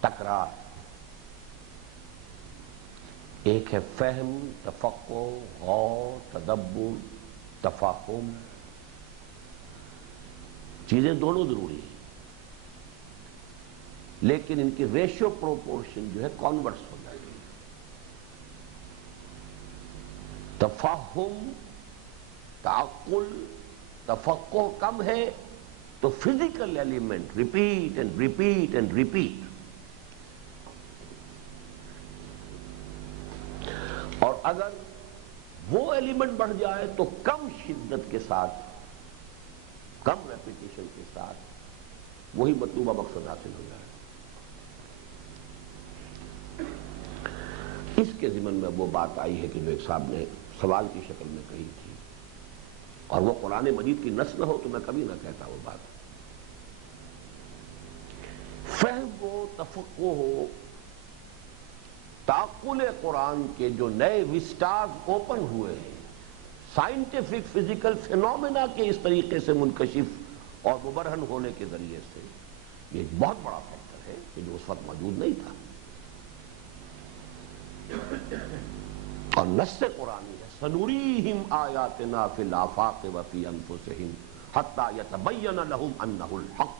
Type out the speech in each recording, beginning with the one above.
تکرار. ایک ہے فہم، تفقہ، غور، تدبر، تفاہم. چیزیں دونوں ضروری ہیں، لیکن ان کی ریشو پروپورشن جو ہے کانورس ہو جائے گی. تفاہم، تعقل، تفقہ کم ہے تو physical element repeat and repeat and repeat. اور اگر وہ ایلیمنٹ بڑھ جائے تو کم شدت کے ساتھ، کم ریپیٹیشن کے ساتھ وہی مطلوبہ مقصد حاصل ہو جائے. اس کے ضمن میں وہ بات آئی ہے کہ جو ایک صاحب نے سوال کی شکل میں کہی تھی، اور وہ قرآن مجید کی نص نہ ہو تو میں کبھی نہ کہتا وہ بات. فہم ہو، تفقہ ہو، تعقل قرآن کے جو نئے وسٹاز اوپن ہوئے ہیں، سائنٹیفک فزیکل فینومینا کے اس طریقے سے منکشف اور مبرہن ہونے کے ذریعے سے، یہ ایک بہت بڑا فیکٹر ہے کہ جو اس وقت موجود نہیں تھا. اور نص قرآنی ہے سنوریہم آیاتنا فی الآفاق وفی انفسہم حتی یتبین لہم انہ الحق.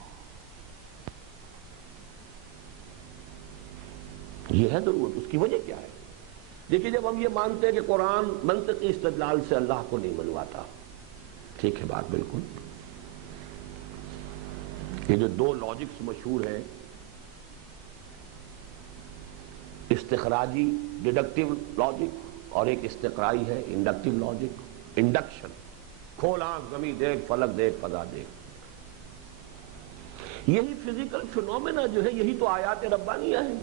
یہ ہے ضرورت. اس کی وجہ کیا ہے؟ دیکھیے، جب ہم یہ مانتے ہیں کہ قرآن منطقی استدلال سے اللہ کو نہیں منواتا، ٹھیک ہے بات بالکل. یہ جو دو لاجکس مشہور ہیں، استخراجی ڈیڈکٹیو لاجک اور ایک استقرائی ہے انڈکٹیو لاجک. انڈکشن، کھول آنکھ زمین دیکھ، فلک دیکھ، فضا دیکھ. یہی فزیکل فینومینا جو ہے، یہی تو آیات ربانیہ ہیں.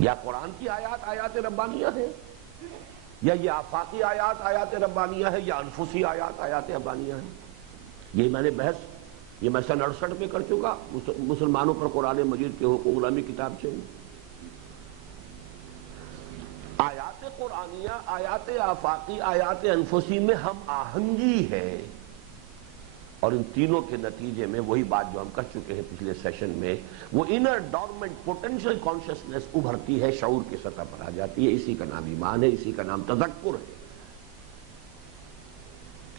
یا قرآن کی آیات آیات ربانیہ ہے، یا یہ آفاقی آیات آیات ربانیہ ہے، یا انفسی آیات آیات ربانیہ ہے. یہ میں نے بحث یہ میں سن 68 میں کر چکا مسلمانوں پر قرآن مجید کے حقوق غلامی کتاب سے. آیات قرآنیہ، آیات آفاقی، آیات انفسی میں ہم آہنگی ہے، اور ان تینوں کے نتیجے میں وہی بات جو ہم کر چکے ہیں پچھلے سیشن میں، وہ انر ڈورمنٹ پوٹینشیل کانشسنس ابھرتی ہے، شعور کی سطح پر آ جاتی ہے. اسی کا نام ایمان ہے، اسی کا نام تذکر ہے.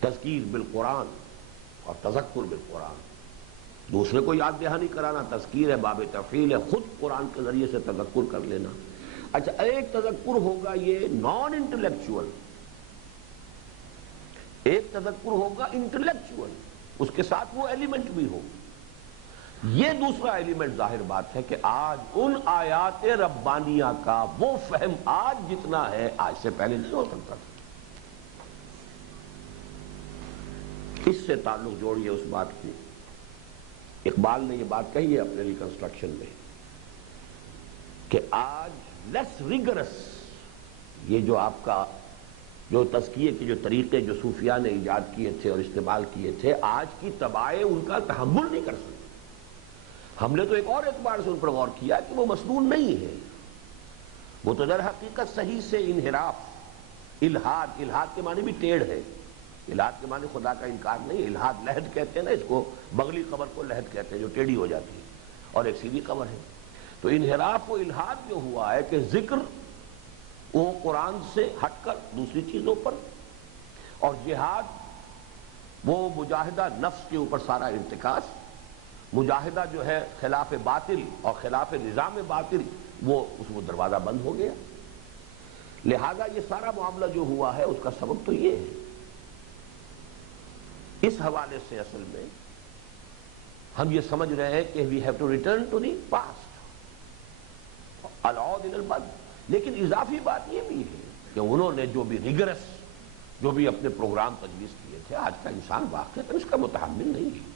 تذکیر بالقرآن اور تذکر بالقرآن، دوسرے کو یاد دہانی کرانا تذکیر ہے، باب تفعیل ہے، خود قرآن کے ذریعے سے تذکر کر لینا. اچھا، ایک تذکر ہوگا یہ نان انٹلیکچول، ایک تذکر ہوگا انٹلیکچول، اس کے ساتھ وہ ایلیمنٹ بھی ہو. یہ دوسرا ایلیمنٹ ظاہر بات ہے کہ آج ان آیات ربانیہ کا وہ فہم آج جتنا ہے آج سے پہلے نہیں ہو سکتا تھا. اس سے تعلق جوڑیے اس بات کو. اقبال نے یہ بات کہی ہے اپنے ریکنسٹرکشن میں کہ آج لیس ریگرس، یہ جو آپ کا جو تزکیے کے جو طریقے جو صوفیاء نے ایجاد کیے تھے اور استعمال کیے تھے، آج کی طبائع ان کا تحمل نہیں کر سکتی. ہم نے تو ایک اور اعتبار سے ان پر غور کیا کہ وہ مسنون نہیں ہے، وہ تو در حقیقت صحیح سے انحراف، الحاد. الحاد کے معنی بھی ٹیڑھ ہے. الحاد کے معنی خدا کا انکار نہیں. الحاد لحد کہتے ہیں نا اس کو، بغلی قبر کو لحد کہتے ہیں جو ٹیڑھی ہو جاتی ہے، اور ایک سیدھی قبر ہے. تو انحراف و الحاد جو ہوا ہے کہ ذکر وہ قرآن سے ہٹ کر دوسری چیزوں پر، اور جہاد وہ مجاہدہ نفس کے اوپر سارا ارتکاز، مجاہدہ جو ہے خلاف باطل اور خلاف نظام باطل، وہ اس وہ دروازہ بند ہو گیا. لہذا یہ سارا معاملہ جو ہوا ہے اس کا سبب تو یہ ہے. اس حوالے سے اصل میں ہم یہ سمجھ رہے ہیں کہ we have to return to the past, العود الی الماضی. لیکن اضافی بات یہ بھی ہے کہ انہوں نے جو بھی ریگرس جو بھی اپنے پروگرام تجویز کیے تھے، آج کا انسان واقعی اس کا متحمل نہیں ہے.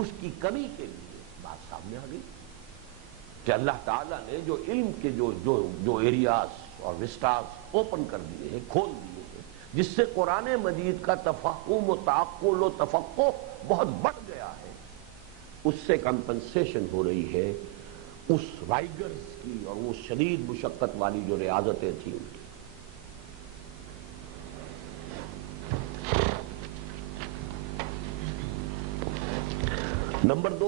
اس کی کمی کے لیے بات سامنے آ گئی کہ اللہ تعالیٰ نے جو علم کے جو ایریاز اور وسٹاز اوپن کر دیے ہیں، کھول دیے ہیں، جس سے قرآن مجید کا تفہم و تعقل و تفقہ بہت بڑھ گیا ہے، اس سے کمپنسیشن ہو رہی ہے اس رائگرز کی اور وہ شدید مشقت والی جو ریاضتیں تھیں ان کی. نمبر 2،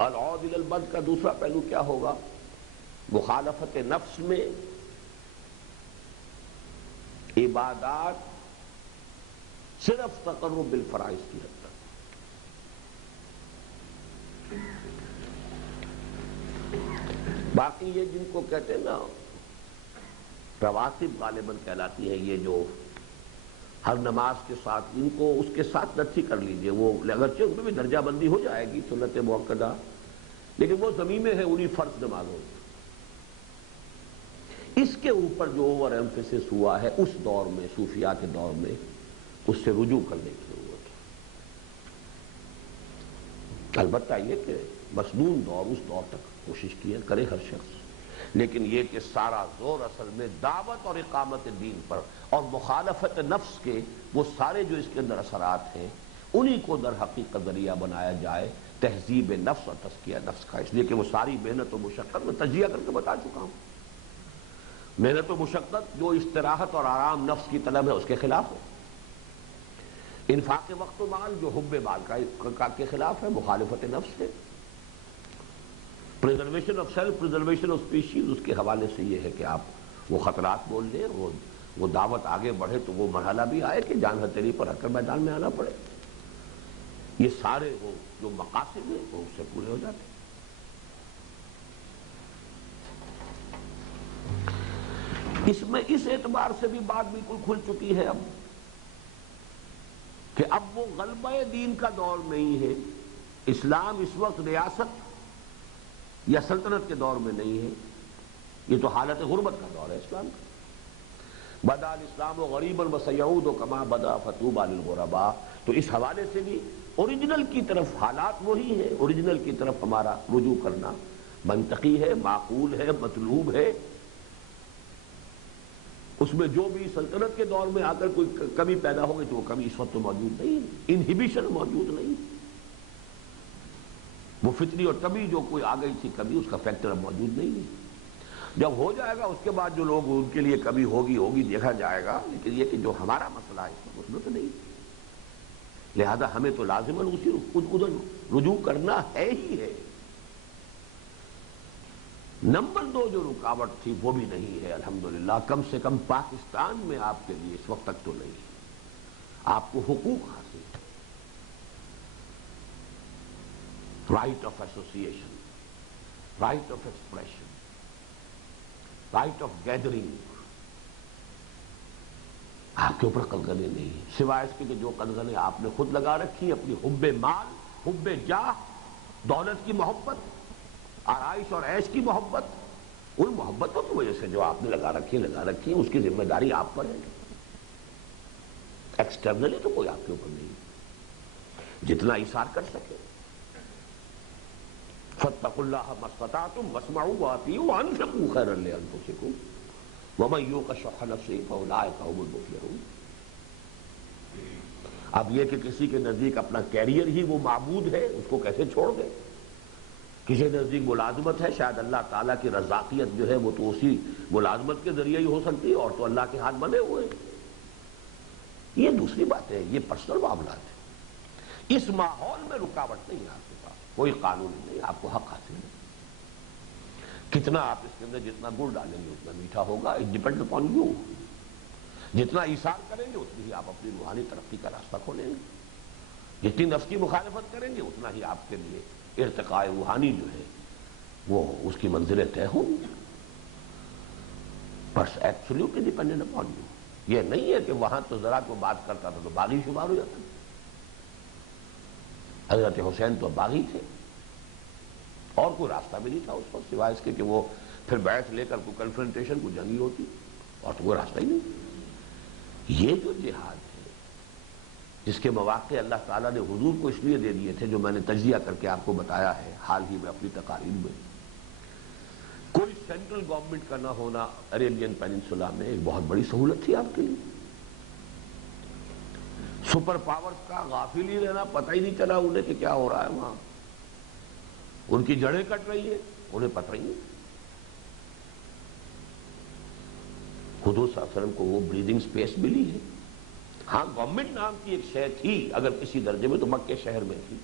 العود الی البد کا دوسرا پہلو کیا ہوگا؟ مخالفت نفس میں عبادات صرف تقرب بالفرائض کی حد تک، باقی یہ جن کو کہتے ہیں نا رواتب غالباً کہلاتی ہے، یہ جو ہر نماز کے ساتھ ان کو اس کے ساتھ نتھی کر لیجئے، وہ اگرچہ ان میں بھی درجہ بندی ہو جائے گی سنت مؤکدہ، لیکن وہ زمین میں ہے انہی فرض نمازوں۔ اس کے اوپر جو اوور ایمفیسس ہوا ہے اس دور میں، صوفیاء کے دور میں، اس سے رجوع کرنے کی ضرورت ہے۔ البتہ یہ کہ مسنون دور، اس دور تک کوشش کیے کرے ہر شخص، لیکن یہ کہ سارا زور اصل میں دعوت اور اقامت دین پر اور مخالفت نفس کے وہ سارے جو اس کے اندر اثرات ہیں انہی کو در حقیقت ذریعہ بنایا جائے تہذیب نفس اور تزکیہ نفس کا، اس لیے کہ وہ ساری محنت و مشقت میں تجزیہ کر کے بتا چکا ہوں۔ محنت و مشقت جو استراحت اور آرام نفس کی طلب ہے اس کے خلاف ہے، انفاق وقت و مال جو حب مال کا کے خلاف ہے، مخالفت نفس ہے، preservation of self, preservation of species, اس کے حوالے سے یہ ہے کہ آپ وہ خطرات بول لیں، وہ دعوت آگے بڑھے تو وہ مرحلہ بھی آئے کہ جان ہتھیلی پر رکھ کر میدان میں آنا پڑے، یہ سارے وہ جو مقاصد ہیں وہ اس سے پورے ہو جاتے ہیں۔ اس میں اس اعتبار سے بھی بات بالکل کھل چکی ہے اب کہ اب وہ غلبہ دین کا دور نہیں ہے، اسلام اس وقت ریاست یا سلطنت کے دور میں نہیں ہے، یہ تو حالت غربت کا دور ہے اسلام کا۔ بدا الاسلام غریبا وسیعود کما بدا فطوبی للغرباء، تو اس حوالے سے بھی اوریجنل کی طرف حالات وہی ہیں، اوریجنل کی طرف ہمارا رجوع کرنا منطقی ہے، معقول ہے، مطلوب ہے۔ اس میں جو بھی سلطنت کے دور میں آ کر کوئی کمی پیدا ہوگی تو وہ کمی اس وقت تو موجود نہیں ہے، انہیبیشن موجود نہیں، وہ فطری اور طبعی جو کوئی آ گئی تھی کمی اس کا فیکٹر اب موجود نہیں ہے۔ جب ہو جائے گا اس کے بعد جو لوگ ان کے لیے کمی ہوگی دیکھا جائے گا، لیکن یہ کہ جو ہمارا مسئلہ ہے اس میں تو نہیں، لہذا ہمیں تو لازماً اسی ادھر رجوع کرنا ہے ہی ہے۔ نمبر 2 جو رکاوٹ تھی وہ بھی نہیں ہے الحمدللہ، کم سے کم پاکستان میں آپ کے لیے اس وقت تک تو نہیں ہے، آپ کو حقوق حاصل ہے، right of association, right of expression, right of gathering, آپ کے اوپر قلقلیں نہیں ہیں، سوائے اس کے کہ جو قلقلیں آپ نے خود لگا رکھی اپنی حب مال، حب جاہ، دولت کی محبت، آرائش اور عیش کی محبت، ان محبتوں کی وجہ سے جو آپ نے لگا رکھی ہے اس کی ذمہ داری آپ پر ہے، ایکسٹرنلی تو کوئی آپ کے اوپر نہیں، جتنا ایثار کر سکے۔ فاتقوا اللہ ما استطعتم واسمعوا واطیعوا وانفقوا خیرا لانفسکم ومن یوق شح نفسہ فاولئک هم المفلحون۔ اب یہ کہ کسی کے نزدیک اپنا کیریئر ہی وہ معبود ہے، اس کو کیسے چھوڑ دے؟ کسی نزدیک ملازمت ہے، شاید اللہ تعالیٰ کی رزاقیت جو ہے وہ تو اسی ملازمت کے ذریعے ہی ہو سکتی ہے، اور تو اللہ کے ہاتھ بنے ہوئے ہیں، یہ دوسری بات ہے، یہ پرسنل معاملات ہے۔ اس ماحول میں رکاوٹ نہیں ہے، آپ کے پاس کوئی قانون نہیں، آپ کو حق حاصل ہے، کتنا آپ اس کے اندر جتنا گڑ ڈالیں گے اتنا میٹھا ہوگا، اٹ ڈیپینڈ اپون یو، جتنا ایثار کریں گے اتنی ہی آپ اپنی روحانی ترقی کا راستہ کھولیں گے، جتنی نفس کی مخالفت کریں گے اتنا ہی آپ کے لیے ارتقاء روحانی جو ہے وہ اس کی منزلیں طے ہوں گی، بس ایبسلیوٹلی ڈیپینڈنٹ اپون یو۔ یہ نہیں ہے کہ وہاں تو ذرا کو بات کرتا تھا تو باغی شمار ہو جاتا، حضرت حسین تو باغی تھے اور کوئی راستہ بھی نہیں تھا اس وقت سوائے اس کے کہ وہ پھر بیعت لے کر کوئی کنفرنٹیشن کو جنگی ہوتی، اور تو کوئی راستہ ہی نہیں۔ یہ جو جہاد ہے جس کے مواقع اللہ تعالیٰ نے حضور کو اس لیے دے دیے تھے، جو میں نے تجزیہ کر کے آپ کو بتایا ہے حال ہی میں اپنی تقاریر میں، کوئی سینٹرل گورنمنٹ کا نہ ہونا عربین پیننسولا میں ایک بہت بڑی سہولت تھی آپ کے لیے، سپر پاورز کا غافل ہی رہنا، پتہ ہی نہیں چلا انہیں کہ کیا ہو رہا ہے وہاں، ان کی جڑیں کٹ رہی ہیں انہیں پتہ ہی نہیں۔ حضور صلی اللہ علیہ وسلم کو وہ بریدنگ سپیس ملی ہے، ہاں گورنمنٹ نام کی ایک شے تھی اگر کسی درجے میں تو مکے شہر میں تھی،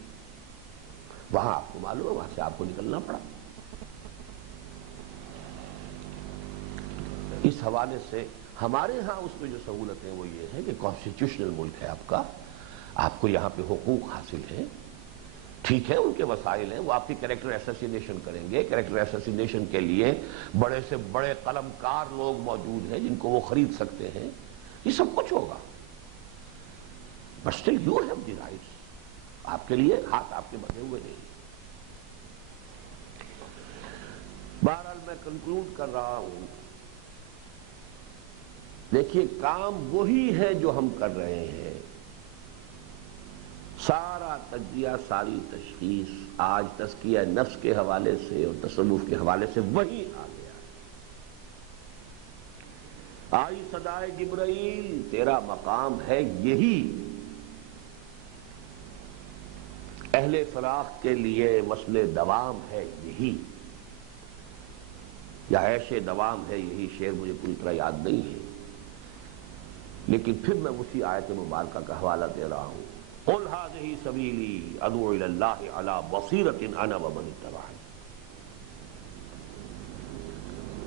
وہاں آپ کو معلوم ہے وہاں سے آپ کو نکلنا پڑا۔ اس حوالے سے ہمارے ہاں اس میں جو سہولت ہے وہ یہ ہے کہ کانسٹیٹیوشنل ملک ہے آپ کا، آپ کو یہاں پہ حقوق حاصل ہیں، ٹھیک ہے ان کے وسائل ہیں، وہ آپ کی کریکٹر ایسوسینیشن کریں گے، کریکٹر ایسوسینیشن کے لیے بڑے سے بڑے قلم کار لوگ موجود ہیں جن کو وہ خرید سکتے ہیں، یہ سب کچھ ہوگا، but still you have the rights, آپ کے لیے ہاتھ آپ کے بندھے ہوئے نہیں۔ بہرحال میں کنکلوڈ کر رہا ہوں، دیکھیے کام وہی ہے جو ہم کر رہے ہیں، سارا تجزیہ ساری تشخیص آج تزکیہ نفس کے حوالے سے اور تصوف کے حوالے سے وہی آ گیا۔ آئی صدائے جبرائیل تیرا مقام ہے یہی، اہل فراق کے لیے مسئلہ دوام ہے یہی، یا عیش دوام ہے یہی، شعر مجھے پوری طرح یاد نہیں ہے، لیکن پھر میں اسی آیت مبارکہ کا حوالہ دے رہا ہوں، قُلْ هَٰذِهِ سَبِيلِي أَدْعُو إِلَى اللَّهِ عَلَىٰ بَصِيرَةٍ أَنَا وَمَنِ اتَّبَعَنِي۔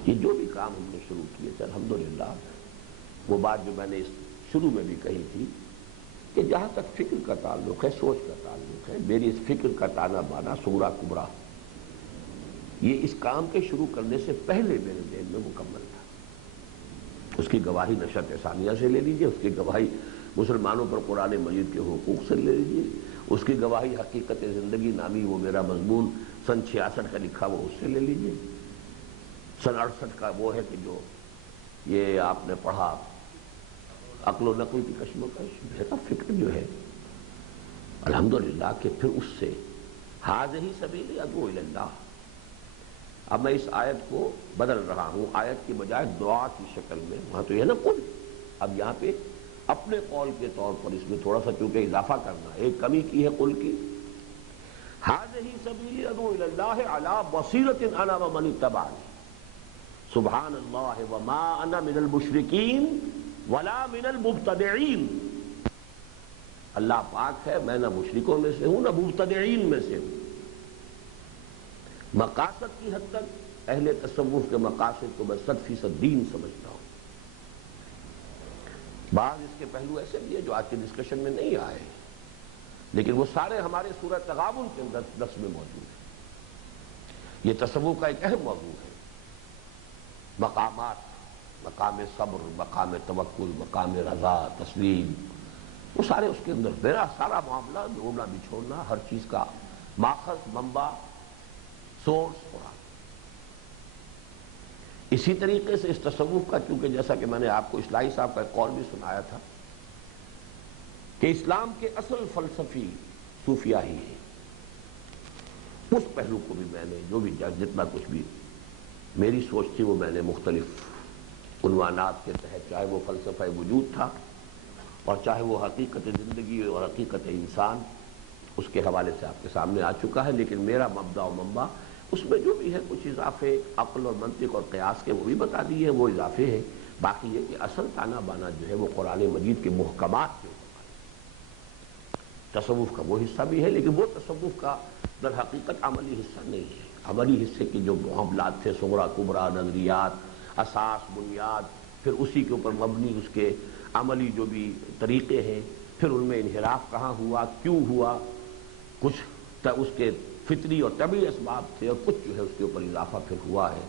یہ جو بھی کام ہم نے شروع کیے تھے الحمدللہ، وہ بات جو میں نے شروع میں بھی کہی تھی کہ جہاں تک فکر کا تعلق ہے، سوچ کا تعلق ہے، میری اس فکر کا تانا بانا صغرا کبرا یہ اس کام کے شروع کرنے سے پہلے میرے ذہن میں مکمل تھا۔ اس کی گواہی نشأت ثانیہ سے لے لیجئے، اس کی گواہی مسلمانوں پر قرآن مجید کے حقوق سے لے لیجئے، اس کی گواہی حقیقت زندگی نامی وہ میرا مضمون سن 66 کا لکھا وہ اس سے لے لیجئے، سن 68 کا وہ ہے کہ جو یہ آپ نے پڑھا عقل و نقل کی کشمکش، میرا فکر جو ہے الحمدللہ کہ پھر اس سے ھذہ سبیلی ادعو الی اللہ، اب میں اس آیت کو بدل رہا ہوں، آیت کی بجائے دعا کی شکل میں، وہاں تو یہ ہے نا قل، اب یہاں پہ اپنے قول کے طور پر اس میں تھوڑا سا چونکہ اضافہ کرنا ہے، ایک کمی کی ہے قل کی، ھذہ سبیلی ادعو الی اللہ علی بصیرۃ انا ومن اتبعنی سبحان اللہ وما انا من المشرکین ولا من المبتدعین۔ اللہ پاک ہے، میں نہ مشرکوں میں سے ہوں نہ مبتدعین میں سے ہوں۔ مقاصد کی حد تک اہل تصوف کے مقاصد کو میں 100% دین سمجھتا ہوں۔ بعض اس کے پہلو ایسے بھی ہیں جو آج کے ڈسکشن میں نہیں آئے، لیکن وہ سارے ہمارے سورہ تغابن کے اندر درس میں موجود ہیں۔ یہ تصوف کا ایک اہم موضوع ہے، مقامات، مقام صبر، مقام توکل، مقام رضا، تسلیم، وہ سارے اس کے اندر، میرا سارا معاملہ جوڑنا بچھوڑنا، ہر چیز کا ماخذ، منبع، سورس قرآن۔ اسی طریقے سے اس تصوف کا، چونکہ جیسا کہ میں نے آپ کو اصلاحی صاحب کا ایک قول بھی سنایا تھا کہ اسلام کے اصل فلسفی صوفیہ ہی ہے، اس پہلو کو بھی میں نے جو بھی جتنا کچھ بھی میری سوچ تھی وہ میں نے مختلف عنوانات کے تحت، چاہے وہ فلسفہ وجود تھا اور چاہے وہ حقیقت زندگی اور حقیقت انسان، اس کے حوالے سے آپ کے سامنے آ چکا ہے، لیکن میرا مبدا و منبع اس میں جو بھی ہے کچھ اضافے عقل اور منطق اور قیاس کے وہ بھی بتا دیے ہیں، وہ اضافے ہیں، باقی یہ کہ اصل تانا بانا جو ہے وہ قرآن مجید کے محکمات کے اوپر، تصوف کا وہ حصہ بھی ہے، لیکن وہ تصوف کا در حقیقت عملی حصہ نہیں ہے۔ عملی حصے کی جو معاملات تھے، صغرا کبرا، نظریات، اساس، بنیاد، پھر اسی کے اوپر مبنی اس کے عملی جو بھی طریقے ہیں، پھر ان میں انحراف کہاں ہوا، کیوں ہوا، کچھ اس کے فطری اور طبعی اسباب تھے اور کچھ جو ہے اس کے اوپر اضافہ پھر ہوا ہے۔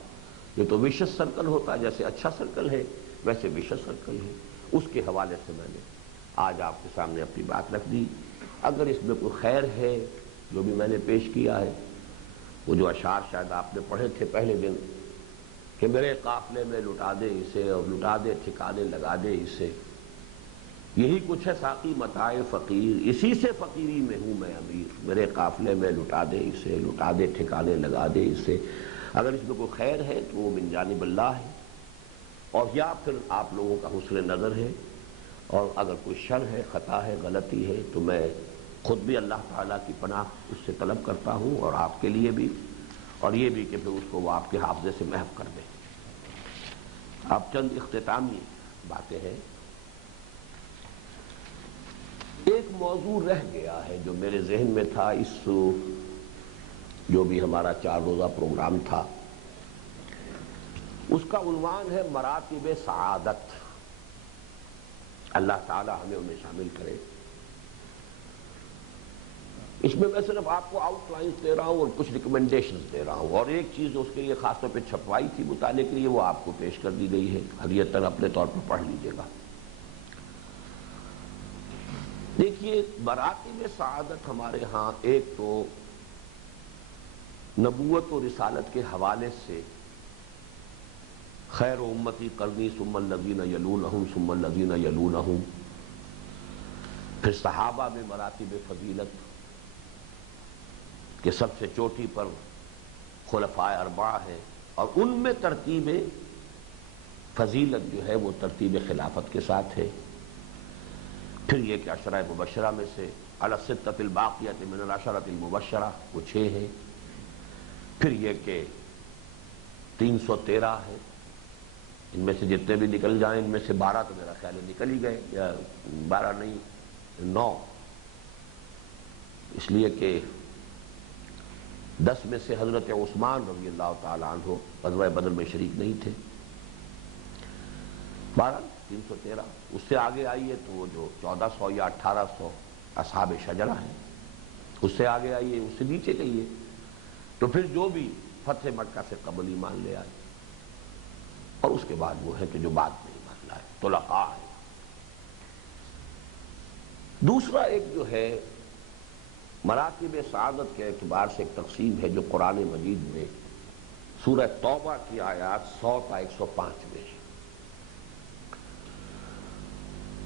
یہ تو وشس سرکل ہوتا ہے، جیسے اچھا سرکل ہے ویسے وشس سرکل ہے، اس کے حوالے سے میں نے آج آپ کے سامنے اپنی بات رکھ دی۔ اگر اس میں کوئی خیر ہے جو بھی میں نے پیش کیا ہے، وہ جو اشعار شاید آپ نے پڑھے تھے پہلے دن کہ میرے قافلے میں لٹا دے اسے اور لٹا دے ٹھکانے لگا دے اسے، یہی کچھ ہے ساقی متاع فقیر، اسی سے فقیری میں ہوں میں امیر، میرے قافلے میں لٹا دے اسے، لٹا دے ٹھکانے لگا دے اسے۔ اگر اس میں کوئی خیر ہے تو وہ من جانب اللہ ہے، اور یا پھر آپ لوگوں کا حسن نظر ہے، اور اگر کوئی شر ہے، خطا ہے، غلطی ہے، تو میں خود بھی اللہ تعالیٰ کی پناہ اس سے طلب کرتا ہوں، اور آپ کے لیے بھی، اور یہ بھی کہ پھر اس کو وہ آپ کے حافظے سے محو کر دیں۔ اب چند اختتامی باتیں ہیں۔ ایک موضوع رہ گیا ہے جو میرے ذہن میں تھا، اس جو بھی ہمارا 4 روزہ پروگرام تھا، اس کا عنوان ہے مراتب سعادت۔ اللہ تعالی ہمیں انہیں شامل کرے۔ اس میں میں صرف آپ کو آؤٹ لائنز دے رہا ہوں اور کچھ ریکمنڈیشنز دے رہا ہوں، اور ایک چیز اس کے لیے خاص طور پہ چھپوائی تھی مطالعے کے لیے، وہ آپ کو پیش کر دی گئی ہے، حقیقتاً اپنے طور پر پڑھ لیجئے گا۔ دیکھیے، مراتب سعادت ہمارے ہاں ایک تو نبوت و رسالت کے حوالے سے خیر امتی قرنی ثم الذین یلونہم ثم الذین یلونہم، پھر صحابہ میں مراتب فضیلت کہ سب سے چوٹی پر خلفائے اربعہ ہیں، اور ان میں ترتیب فضیلت جو ہے وہ ترتیب خلافت کے ساتھ ہے۔ پھر یہ کہ عشرہ مبشرہ میں سے علی الستۃ الباقیۃ من العشرۃ المبشرہ وہ 6 ہیں۔ پھر یہ کہ 313 ہے، ان میں سے جتنے بھی نکل جائیں، ان میں سے 12 تو میرا خیال ہے نکل ہی گئے، یا 12 نہیں 9، اس لیے کہ 10 میں سے حضرت عثمان رضی اللہ تعالیٰ عنہ غزوہ بدر میں شریک نہیں تھے۔ 12 313، اس سے آگے آئیے تو وہ جو 1400 یا 1800 اصحاب شجرہ ہیں، اس سے آگے آئیے، اس سے نیچے گئیے، تو پھر جو بھی فتح مکہ سے قبل ایمان لے آئے، اور اس کے بعد وہ ہے کہ جو بعد میں ایمان لائے طلقاء ہے۔ دوسرا ایک جو ہے مراتب سعادت کے اعتبار سے ایک تقسیم ہے جو قرآن مجید میں سورہ توبہ کی آیات 100 تا 105 میں ہے۔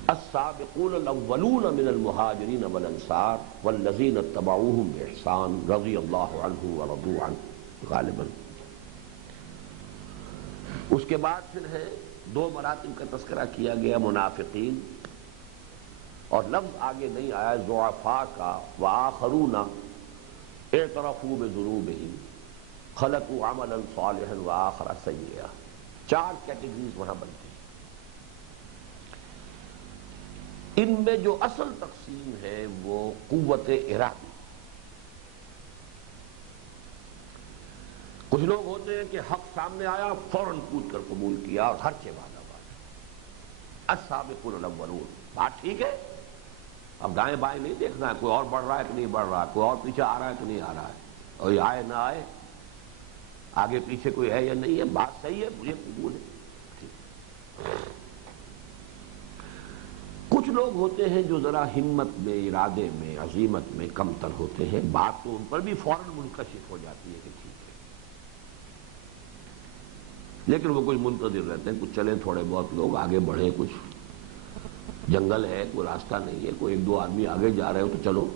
السابقون الاولون من المہاجرین والانصار والذین اتبعوہم بإحسان رضی اللہ عنہ ورضوا عنہ، غالباً۔ اس کے بعد پھر ہے 2 مراتب کا تذکرہ کیا گیا، منافقین، اور لفظ آگے نہیں آیا ضعفاء کا، وآخرون اعترفوا بذنوبہم خلطوا عملا صالحا وآخر سیئا۔ 4 کیٹیگریز وہاں بنتی ہیں۔ ان میں جو اصل تقسیم ہے وہ قوت ارادی۔ کچھ لوگ ہوتے ہیں کہ حق سامنے آیا فوراً کود کر قبول کیا اور ہر چیز والا بات۔ السابقون الاولون، بات ٹھیک ہے، اب دائیں بائیں نہیں دیکھنا ہے، کوئی اور بڑھ رہا ہے کہ نہیں بڑھ رہا ہے، کوئی اور پیچھے آ رہا ہے کہ نہیں آ رہا ہے، اور یہ آئے نہ آئے، آگے پیچھے کوئی ہے یا نہیں ہے، بات صحیح ہے، مجھے قبول ہے۔ کچھ لوگ ہوتے ہیں جو ذرا ہمت میں، ارادے میں، عزیمت میں کم تر ہوتے ہیں، بات تو ان پر بھی فوراً منکشف ہو جاتی ہے کہ ٹھیک ہے، لیکن وہ کچھ منتظر رہتے ہیں، کچھ چلیں تھوڑے بہت لوگ آگے بڑھیں، کچھ جنگل ہے، کوئی راستہ نہیں ہے، کوئی 1 2 آدمی آگے جا رہے ہو تو چلو۔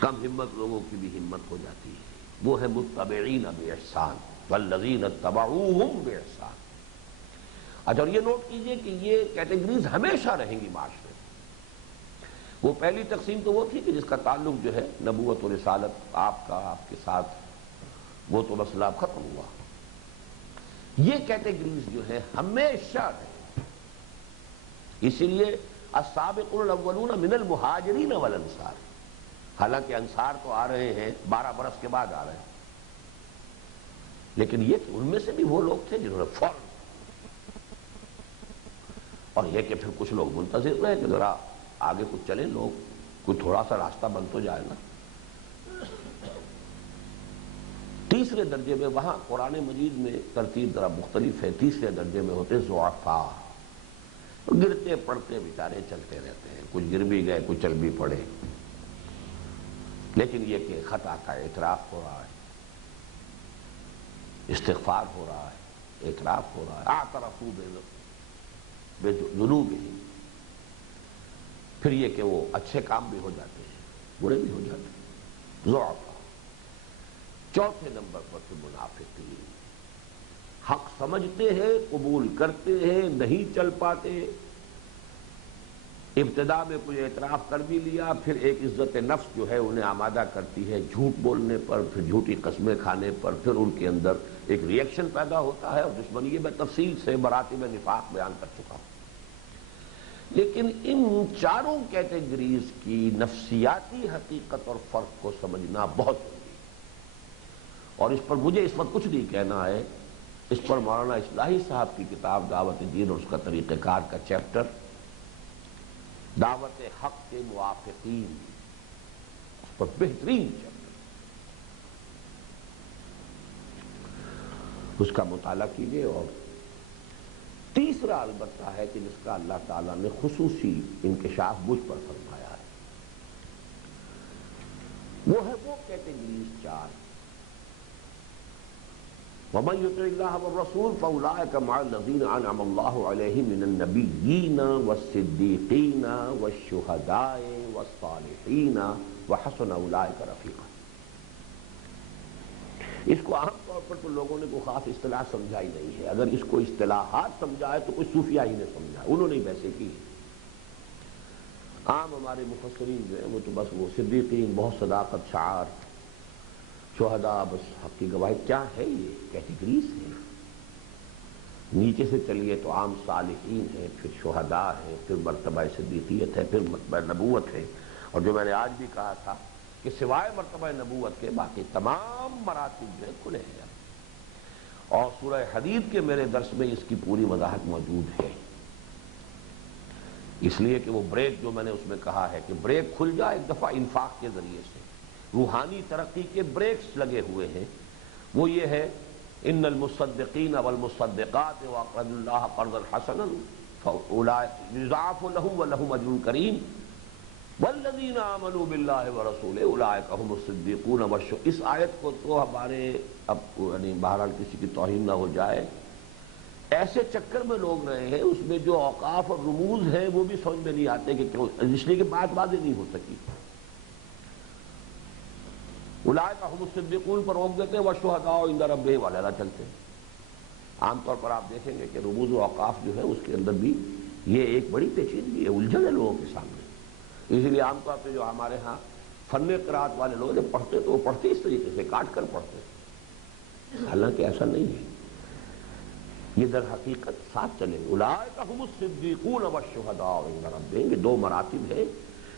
کم ہمت لوگوں کی بھی ہمت ہو جاتی ہے، وہ ہے متبعین باحسان والذین اتبعوہم باحسان۔ اچھا، اور یہ نوٹ کیجئے کہ یہ کیٹیگریز ہمیشہ رہیں گی معاشرے میں۔ وہ پہلی تقسیم تو وہ تھی کہ جس کا تعلق جو ہے نبوت و رسالت آپ کا، آپ کے ساتھ، وہ تو مسئلہ اب ختم ہوا۔ یہ کیٹیگریز جو ہے ہمیشہ رہیں، اسی لیے السابقون الاولون من المہاجرین والانصار، حالانکہ انصار تو آ رہے ہیں 12 برس کے بعد آ رہے ہیں، لیکن یہ کہ ان میں سے بھی وہ لوگ تھے جنہوں نے فوراً، اور یہ کہ پھر کچھ لوگ منتظر رہے کہ ذرا آگے کچھ چلیں لوگ، کوئی تھوڑا سا راستہ بن تو جائے گا۔ تیسرے درجے میں وہاں قرآن مجید میں ترتیب ذرا مختلف ہے، تیسرے درجے میں ہوتے ضعفاء، گرتے پڑتے بیچارے چلتے رہتے ہیں، کچھ گر بھی گئے، کچھ چل بھی پڑے، لیکن یہ کہ خطا کا اعتراف ہو رہا ہے، استغفار ہو رہا ہے، اعتراف ہو رہا ہے، اعترفوا بذنوبہم۔ پھر یہ کہ وہ اچھے کام بھی ہو جاتے ہیں، برے بھی ہو جاتے ہیں، ضعفاء۔ چوتھے نمبر پر پھر منافقین، حق سمجھتے ہیں، قبول کرتے ہیں، نہیں چل پاتے، ابتدا میں کوئی اعتراف کر بھی لیا، پھر ایک عزت نفس جو ہے انہیں آمادہ کرتی ہے جھوٹ بولنے پر، پھر جھوٹی قسمیں کھانے پر، پھر ان کے اندر ایک ری ایکشن پیدا ہوتا ہے، اور دشمنی میں تفصیل سے مراتب نفاق بیان کر چکا ہوں۔ لیکن ان چاروں کیٹیگریز کی نفسیاتی حقیقت اور فرق کو سمجھنا بہت ضروری ہے، اور اس پر مجھے اس وقت کچھ نہیں کہنا ہے۔ اس پر مولانا اصلاحی صاحب کی کتاب دعوت دین اور اس کا طریقہ کار کا چیپٹر دعوت حق کے موافقین، اس پر بہترین چیپٹر، اس کا مطالعہ کیجیے۔ اور تیسرا البتہ ہے کہ جس کا اللہ تعالیٰ نے خصوصی انکشاف مجھ پر فرمایا ہے، وہ ہے وہ کیٹیگریز چار: وَمَن يُطِعِ اللَّهَ وَالرَّسُولَ فَأُولَٰئِكَ مَعَ الَّذِينَ أَنْعَمَ اللَّهُ عَلَيْهِم مِّنَ النَّبِيِّينَ وَالصِّدِّيقِينَ وَالشُّهَدَاءِ وَالصَّالِحِينَ وَحَسُنَ أُولَٰئِكَ رَفِيقًا۔ اس کو عام طور پر تو لوگوں نے کوئی خاص اصطلاح سمجھائی نہیں ہے، اگر اس کو اصطلاحات سمجھائے تو کوئی صوفیہ ہی نے سمجھا، انہوں نے ویسے کی۔ عام ہمارے مفسرین جو ہیں وہ تو بس وہ صدیقین، بہت صداقت شعار، شہداء بس حق کی گواہی، کیا ہے یہ کیٹیگریز ہیں۔ نیچے سے چلیے تو عام صالحین ہیں، پھر شہداء ہیں، پھر مرتبہ صدیقیت ہے، پھر مرتبہ نبوت ہے، اور جو میں نے آج بھی کہا تھا کہ سوائے مرتبہ نبوت کے باقی تمام مراتب جو ہیں کھلے ہیں۔ اور سورہ حدید کے میرے درس میں اس کی پوری وضاحت موجود ہے، اس لیے کہ وہ بریک جو میں نے اس میں کہا ہے کہ بریک کھل جائے ایک دفعہ انفاق کے ذریعے سے، روحانی ترقی کے بریکس لگے ہوئے ہیں، وہ یہ ہے ان المصدقین والمصدقات واقرضوا اللہ قرضا حسنا فاولئک یضاعف لهم ولهم اجر کریم والذین آمنوا باللہ ورسولہ اولئک هم الصدیقون والشہداء۔ اس آیت کو تو ہمارے اب یعنی بہرحال کسی کی توہین نہ ہو جائے، ایسے چکر میں لوگ رہے ہیں، اس میں جو اوقاف اور رموز ہیں وہ بھی سمجھ میں نہیں آتے کہ کیوں، اس لیے کہ بات واضح نہیں ہو سکی۔ اولئک هم الصدیقون پر روک دیتے ہیں، والشہداء عند ربہم علیہ چلتے ہیں۔ عام طور پر آپ دیکھیں گے کہ رموز و اوقاف جو ہے اس کے اندر بھی یہ ایک بڑی پیچیدگی ہے، الجھن ہے لوگوں کے سامنے۔ اسی لیے عام طور پہ جو ہمارے ہاں فن قرات والے لوگ جب پڑھتے تو وہ پڑھتے اس طریقے سے کاٹ کر پڑھتے، حالانکہ ایسا نہیں ہے، یہ در حقیقت ساتھ چلے۔ اولئک هم الصدیقون والشہداء عند ربہم، یہ دو مراتب ہے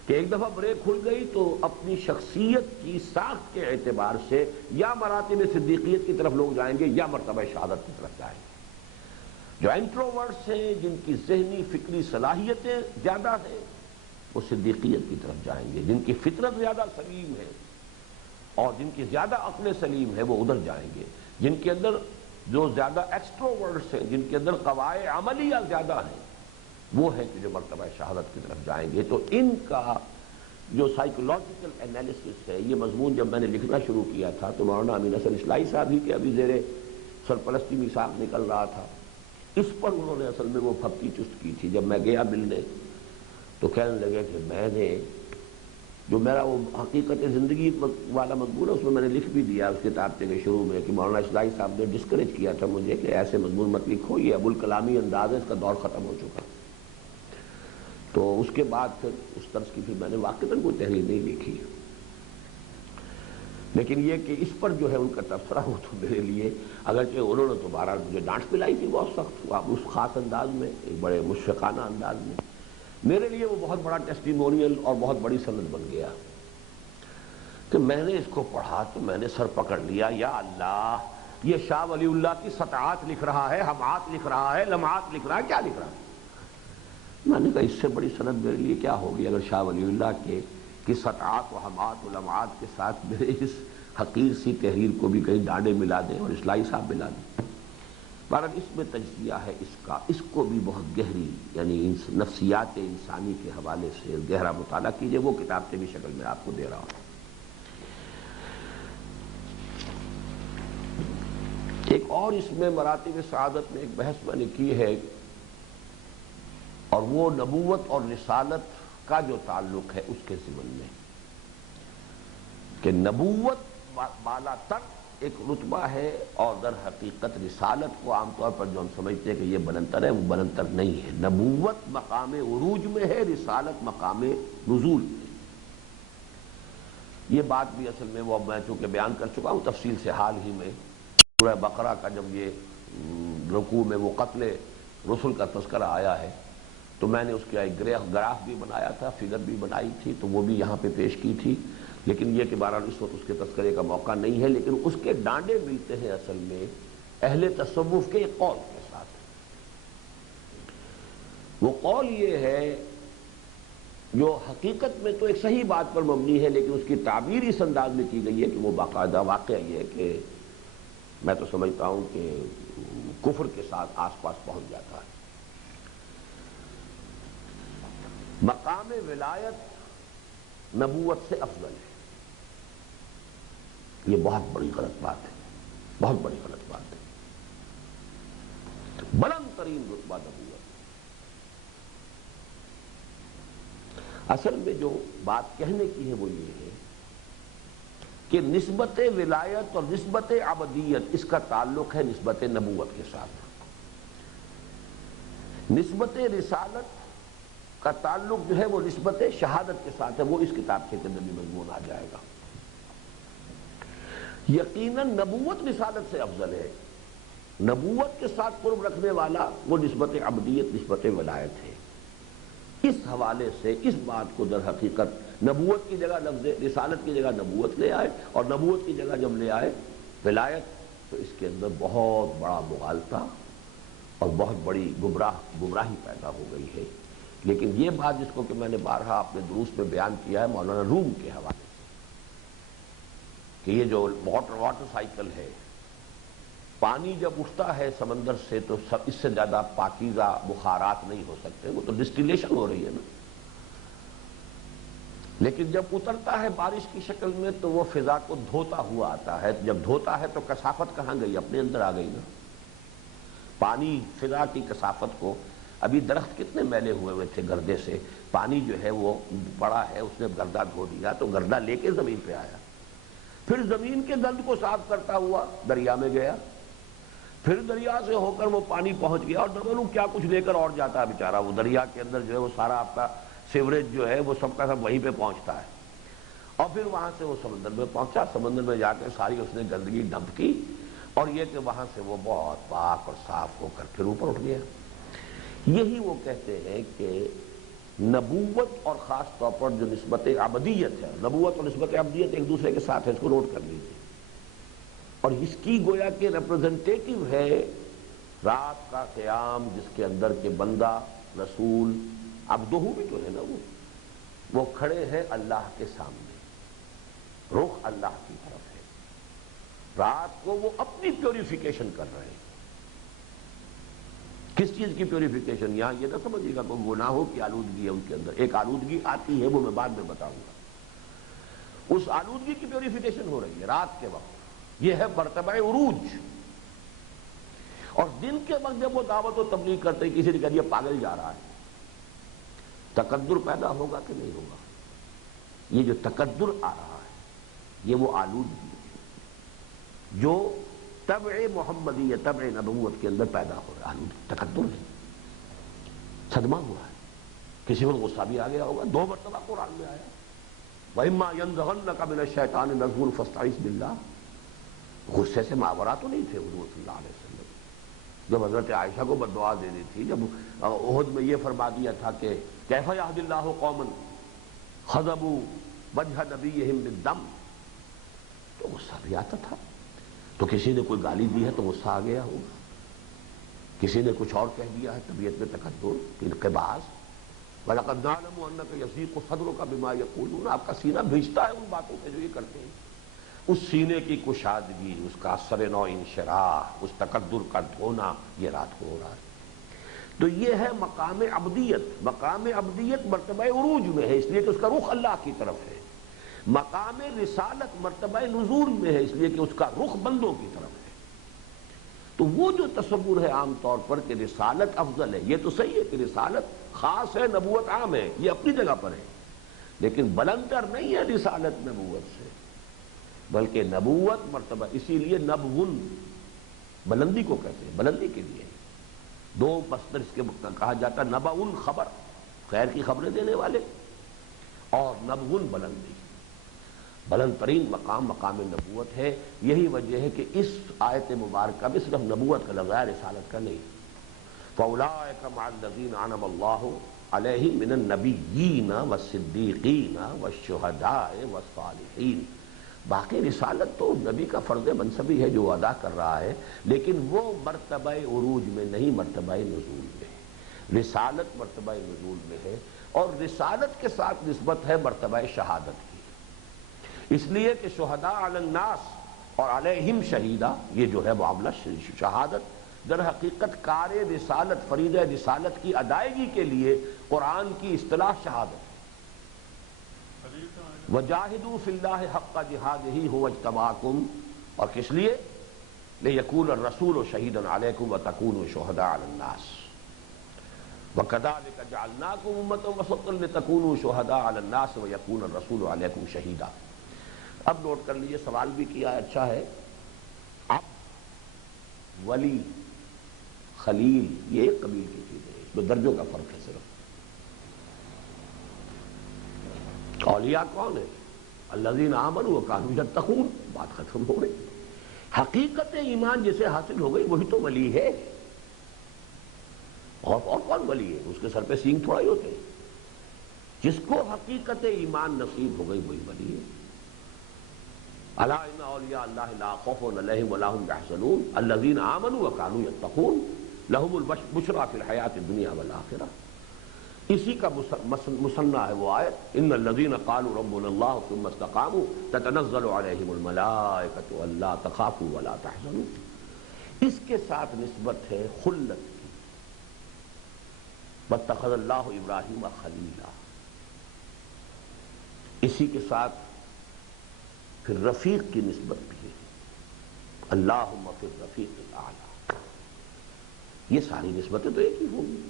کہ ایک دفعہ بریک کھل گئی تو اپنی شخصیت کی ساخت کے اعتبار سے یا مراتب صدیقیت کی طرف لوگ جائیں گے یا مرتبہ شہادت کی طرف جائیں گے۔ جو انٹروورٹس ہیں، جن کی ذہنی فکری صلاحیتیں زیادہ ہیں، وہ صدیقیت کی طرف جائیں گے، جن کی فطرت زیادہ سلیم ہے اور جن کی زیادہ عقل سلیم ہے وہ ادھر جائیں گے، جن کے اندر جو زیادہ ایکسٹروورٹس ہیں، جن کے اندر قواعد عملیہ زیادہ ہیں، وہ ہے کہ جو مرتبہ شہادت کی طرف جائیں گے۔ تو ان کا جو سائیکولوجیکل انالیسس ہے، یہ مضمون جب میں نے لکھنا شروع کیا تھا تو مولانا امین حسن اصلاحی صاحب ہی کے ابھی زیر سرپرستی میثاق نکل رہا تھا، اس پر انہوں نے اصل میں وہ پھپتی چست کی تھی۔ جب میں گیا ملنے تو کہنے لگے کہ میں نے جو میرا وہ حقیقت زندگی والا مضمون ہے اس میں نے لکھ بھی دیا اس کتابچے کے شروع میں کہ مولانا اصلاحی صاحب نے ڈسکریج کیا تھا مجھے کہ ایسے مضمون مت لکھو، یہ ابوالکلامی انداز ہے، اس کا دور ختم ہو چکا۔ تو اس کے بعد پھر اس طرز کی پھر میں نے واقعتاً کوئی تحریر نہیں لکھی، لیکن یہ کہ اس پر جو ہے ان کا تبصرہ ہو تو میرے لیے، اگرچہ انہوں نے تو بہرحال مجھے ڈانٹ پلائی تھی بہت سخت اس خاص انداز میں، ایک بڑے مشفقانہ انداز میں، میرے لیے وہ بہت بڑا ٹیسٹیمونیل اور بہت بڑی سند بن گیا کہ میں نے اس کو پڑھا تو میں نے سر پکڑ لیا، یا اللہ یہ شاہ ولی اللہ کی سطعات لکھ رہا ہے، ہمات لکھ رہا ہے، لمعات لکھ رہا ہے، کیا لکھ رہا ہے؟ میں نے کہا اس سے بڑی سند میرے لیے کیا ہوگی اگر شاہ ولی اللہ کی سطعات و ہمات و لمعات کے ساتھ میرے اس حقیر سی تحریر کو بھی کہیں ڈانڈے ملا دیں اور اصلاحی صاحب ملا دیں۔ بہرحال اس میں تجزیہ ہے اس کا، اس کو بھی بہت گہری یعنی نفسیات انسانی کے حوالے سے گہرا مطالعہ کیجئے، وہ کتاب سے بھی شکل میں آپ کو دے رہا ہوں۔ ایک اور اس میں مراتب سعادت میں ایک بحث میں نے کی ہے، اور وہ نبوت اور رسالت کا جو تعلق ہے اس کے ضمن میں، کہ نبوت بالا تر ایک رتبہ ہے اور در حقیقت رسالت کو عام طور پر جو ہم سمجھتے ہیں کہ یہ بلندتر ہے، وہ بلندتر نہیں ہے۔ نبوت مقام عروج میں ہے، رسالت مقام نزول میں۔ یہ بات بھی اصل میں وہ میں چونکہ بیان کر چکا ہوں تفصیل سے حال ہی میں، سورہ بقرہ کا جب یہ رکوع میں وہ قتل رسل کا تذکرہ آیا ہے تو میں نے اس کا ایک گراف بھی بنایا تھا، فگر بھی بنائی تھی، تو وہ بھی یہاں پہ پیش کی تھی، لیکن یہ کہ بہرحال اس وقت اس کے تذکرے کا موقع نہیں ہے، لیکن اس کے ڈانڈے ملتے ہیں اصل میں اہل تصوف کے ایک قول کے ساتھ۔ وہ قول یہ ہے جو حقیقت میں تو ایک صحیح بات پر مبنی ہے، لیکن اس کی تعبیر اس انداز میں کی گئی ہے کہ وہ باقاعدہ واقعہ یہ ہے کہ میں تو سمجھتا ہوں کہ کفر کے ساتھ آس پاس پہنچ جاتا ہے۔ مقام ولایت نبوت سے افضل ہے، یہ بہت بڑی غلط بات ہے، بہت بڑی غلط بات ہے۔ بلند ترین رتبہ نبوت۔ اصل میں جو بات کہنے کی ہے وہ یہ ہے کہ نسبت ولایت اور نسبت عبدیت اس کا تعلق ہے نسبت نبوت کے ساتھ۔ نسبت رسالت کا تعلق جو ہے وہ نسبت شہادت کے ساتھ ہے، وہ اس کتاب کے اندر بھی مضمون آ جائے گا۔ یقیناً نبوت رسالت سے افضل ہے، نبوت کے ساتھ قرب رکھنے والا وہ نسبت عبدیت، نسبت ولایت ہے۔ اس حوالے سے اس بات کو در حقیقت نبوت کی جگہ لفظ رسالت کی جگہ نبوت لے آئے، اور نبوت کی جگہ جب لے آئے ولایت، تو اس کے اندر بہت بڑا مغالطہ اور بہت بڑی گمراہی پیدا ہو گئی ہے۔ لیکن یہ بات جس کو کہ میں نے بارہا اپنے دروس میں بیان کیا ہے مولانا روم کے حوالے سے، کہ یہ جو واٹر سائیکل ہے، پانی جب اٹھتا ہے سمندر سے تو اس سے زیادہ پاکیزہ بخارات نہیں ہو سکتے، وہ تو ڈسٹیلیشن ہو رہی ہے نا، لیکن جب اترتا ہے بارش کی شکل میں تو وہ فضا کو دھوتا ہوا آتا ہے، جب دھوتا ہے تو کثافت کہاں گئی؟ اپنے اندر آ گئی نا۔ پانی فضا کی کثافت کو، ابھی درخت کتنے میلے ہوئے تھے گردے سے، پانی جو ہے وہ پڑا ہے، اس نے گردہ دھو دیا تو گردہ لے کے زمین پہ آیا، پھر زمین کے گند کو صاف کرتا ہوا دریا میں گیا، پھر دریا سے ہو کر وہ پانی پہنچ گیا، اور نہ کیا کچھ لے کر اور جاتا ہے بیچارہ، وہ دریا کے اندر جو ہے وہ سارا آپ کا سیوریج جو ہے وہ سب کا سب وہیں پہ پہنچتا ہے، اور پھر وہاں سے وہ سمندر میں پہنچا، سمندر میں جا کے ساری اس نے گندگی ڈمپ کی، اور یہ کہ وہاں سے وہ بہت پاک اور صاف ہو کر پھر اوپر اٹھ گیا۔ یہی وہ کہتے ہیں کہ نبوت اور خاص طور پر جو نسبت عبدیت ہے، نبوت اور نسبت عبدیت ایک دوسرے کے ساتھ ہے، اس کو نوٹ کر لیجیے، اور اس کی گویا کہ ریپرزنٹیٹیو ہے رات کا قیام، جس کے اندر کہ بندہ رسول عبدہ بھی تو ہے نا، وہ کھڑے ہیں اللہ کے سامنے، رخ اللہ کی طرف ہے، رات کو وہ اپنی پیوریفیکیشن کر رہے ہیں۔ کس چیز کی پیوریفیکیشن؟ یہاں یہ نہ سمجھیے گا کوئی گناہوں کی آلودگی ہے ان کے اندر، ایک آلودگی آتی ہے وہ میں بعد میں بتاؤں گا، اس آلودگی کی پیوریفیکیشن ہو رہی ہے رات کے وقت، یہ ہے مرتبہ عروج۔ اور دن کے وقت جب وہ دعوت و تبلیغ کرتے ہیں، کسی نے کہہ دیا پاگل جا رہا ہے، تکدر پیدا ہوگا کہ نہیں ہوگا؟ یہ جو تکدر آ رہا ہے یہ وہ آلودگی ہے جو طبع محمدی طبع نبوت کے اندر پیدا ہو رہا ہے، تکدر ہے، صدمہ ہوا ہے، کسی کو غصہ بھی آ گیا ہوگا، 2 مرتبہ قرآن میں آیا وَإِمَّا يَنزَغَنَّكَ مِنَ الشَّيْطَانِ نَزْغٌ فَاسْتَعِذْ بِاللَّهِ۔ غصے سے ماورا تو نہیں تھے حضور صلی اللہ علیہ وسلم، جب حضرت عائشہ کو بددعا دینی تھی، جب احد میں یہ فرما دیا تھا کہ کیف یہد اللہ قوما خضبوا وجہ نبیہم بالدم، تو غصہ بھی آتا تھا، تو کسی نے کوئی گالی دی ہے تو غصہ آ گیا ہوگا، کسی نے کچھ اور کہہ دیا ہے، طبیعت میں تکدر، انقباض۔ وَلَقَدْ نَعْلَمُ أَنَّكَ يَضِيقُ صَدْرُكَ بِمَا يَقُولُونَ، آپ کا سینہ بھیجتا ہے ان باتوں سے جو یہ کرتے ہیں، اس سینے کی کشادگی، اس کا سر نو انشراح، اس تکدر کا دھونا، یہ رات کو ہو رہا ہے۔ تو یہ ہے مقام عبدیت، مقام عبدیت مرتبہ عروج میں ہے، اس لیے کہ اس کا رخ اللہ کی طرف ہے، مقام رسالت مرتبہ نزول میں ہے، اس لیے کہ اس کا رخ بندوں کی طرف ہے۔ تو وہ جو تصور ہے عام طور پر کہ رسالت افضل ہے، یہ تو صحیح ہے کہ رسالت خاص ہے، نبوت عام ہے، یہ اپنی جگہ پر ہے، لیکن بلندر نہیں ہے رسالت نبوت سے، بلکہ نبوت مرتبہ، اسی لیے نبون بلندی کو کہتے ہیں، بلندی کے لیے 2 مصدر اس کے کہا جاتا ہے، نبأ خبر، خیر کی خبریں دینے والے، اور نبون بلندی، بلند ترین مقام مقام نبوت ہے۔ یہی وجہ ہے کہ اس آیت مبارکہ میں صرف نبوت کا لفظ ہے، رسالت کا نہیں۔ فَأُولَٰئِكَ مَعَ الَّذِينَ أَنْعَمَ اللَّهُ عَلَيْهِم مِّنَ النَّبِيِّينَ وَالصِّدِّيقِينَ وَالشُّهَدَاءِ وَالصَّالِحِينَ۔ باقی رسالت تو نبی کا فرض منصبی ہے جو ادا کر رہا ہے، لیکن وہ مرتبہ عروج میں نہیں، مرتبہ نزول میں ہے۔ رسالت مرتبہ نزول میں ہے، اور رسالت کے ساتھ نسبت ہے مرتبہ شہادت کی، اس لیے کہ شہداء علی الناس اور علیہم شہیدہ، یہ جو ہے معاملہ شہادت در حقیقت کار رسالت، فرید رسالت کی ادائیگی کے لیے قرآن کی اصطلاح شہادت ہے۔ وَجَاهِدُوا فِي اللَّهِ حَقَّ جِهَادِهِ هُوَ اجْتَبَاكُمْ، اور کس لیے؟ لِيَكُونَ الرَّسُولُ شَهِيدًا عَلَيْكُمْ وَتَكُونُوا شُهَدَاءَ عَلَى النَّاسِ وَكَذَلِكَ جَعَلْنَاكُمْ أُمَّةً وَسَطًا لِتَكُونُوا شُهَدَاءَ عَلَى النَّاسِ وَيَكُونَ الرَّسُولُ عَلَيْكُمْ شَهِيدًا۔ اب نوٹ کر لیجئے، سوال بھی کیا ہے، اچھا ہے۔ اب ولی، خلیل، یہ ایک قبیل کی چیز ہے، اس میں درجوں کا فرق ہے صرف۔ اولیاء کون ہے؟ الذین آمنوا وکانوا یتقون، بات ختم ہو گئی۔ حقیقت ایمان جسے حاصل ہو گئی وہی تو ولی ہے، اور کون ولی ہے؟ اس کے سر پہ سینگ تھوڑا ہی ہوتے ہیں۔ جس کو حقیقت ایمان نصیب ہو گئی وہی ولی ہے۔ الا ان اولیاء اللہ لا خوف علیہم ولا هم یحزنون الذین آمنوا وکانوا یتقون لهم البشریٰ فی الحیاۃ الدنیا والآخرہ۔ اسی کا مثنیٰ ہے وہ آیت، ان الذین قالوا ربنا اللہ ثم استقاموا تتنزل علیہم الملائکۃ الا تخافوا ولا تحزنوا۔ اس کے ساتھ نسبت ہے خلت کی، واتخذ اللہ ابراہیم خلیلا۔ اسی کے ساتھ پھر رفیق کی نسبت بھی ہے، اللہم فی الرفیق الاعلی۔ یہ ساری نسبتیں تو ایک ہی ہوں گی،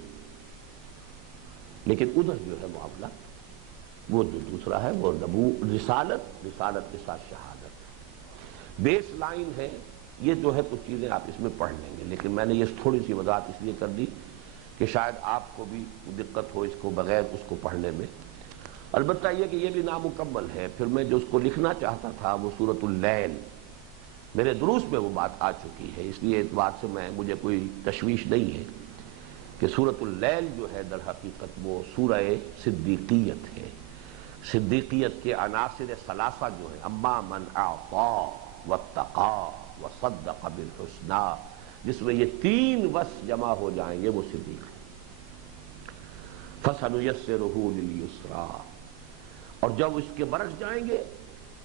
لیکن ادھر جو ہے معاملہ وہ جو دوسرا ہے، وہ رسالت کے ساتھ شہادت۔ بیس لائن ہے یہ جو ہے، کچھ چیزیں آپ اس میں پڑھ لیں گے، لیکن میں نے یہ تھوڑی سی وضاحت اس لیے کر دی کہ شاید آپ کو بھی دقت ہو اس کو بغیر اس کو پڑھنے میں۔ البتہ یہ کہ یہ بھی نامکمل ہے، پھر میں جو اس کو لکھنا چاہتا تھا وہ سورۃ اللیل، میرے دروس میں وہ بات آ چکی ہے، اس لیے اس بات سے مجھے کوئی تشویش نہیں ہے کہ سورۃ اللیل جو ہے در حقیقت وہ سورہ صدیقیت ہے۔ صدیقیت کے عناصر ثلاثہ جو ہیں، اما من اعطی واتقی وصدق بالحسنی، جس میں یہ تین وصف جمع ہو جائیں گے وہ صدیق ہے۔ فَسَنُيَسِّرُهُ لِلْيُسْرَىٰ، اور جب اس کے برعکس جائیں گے،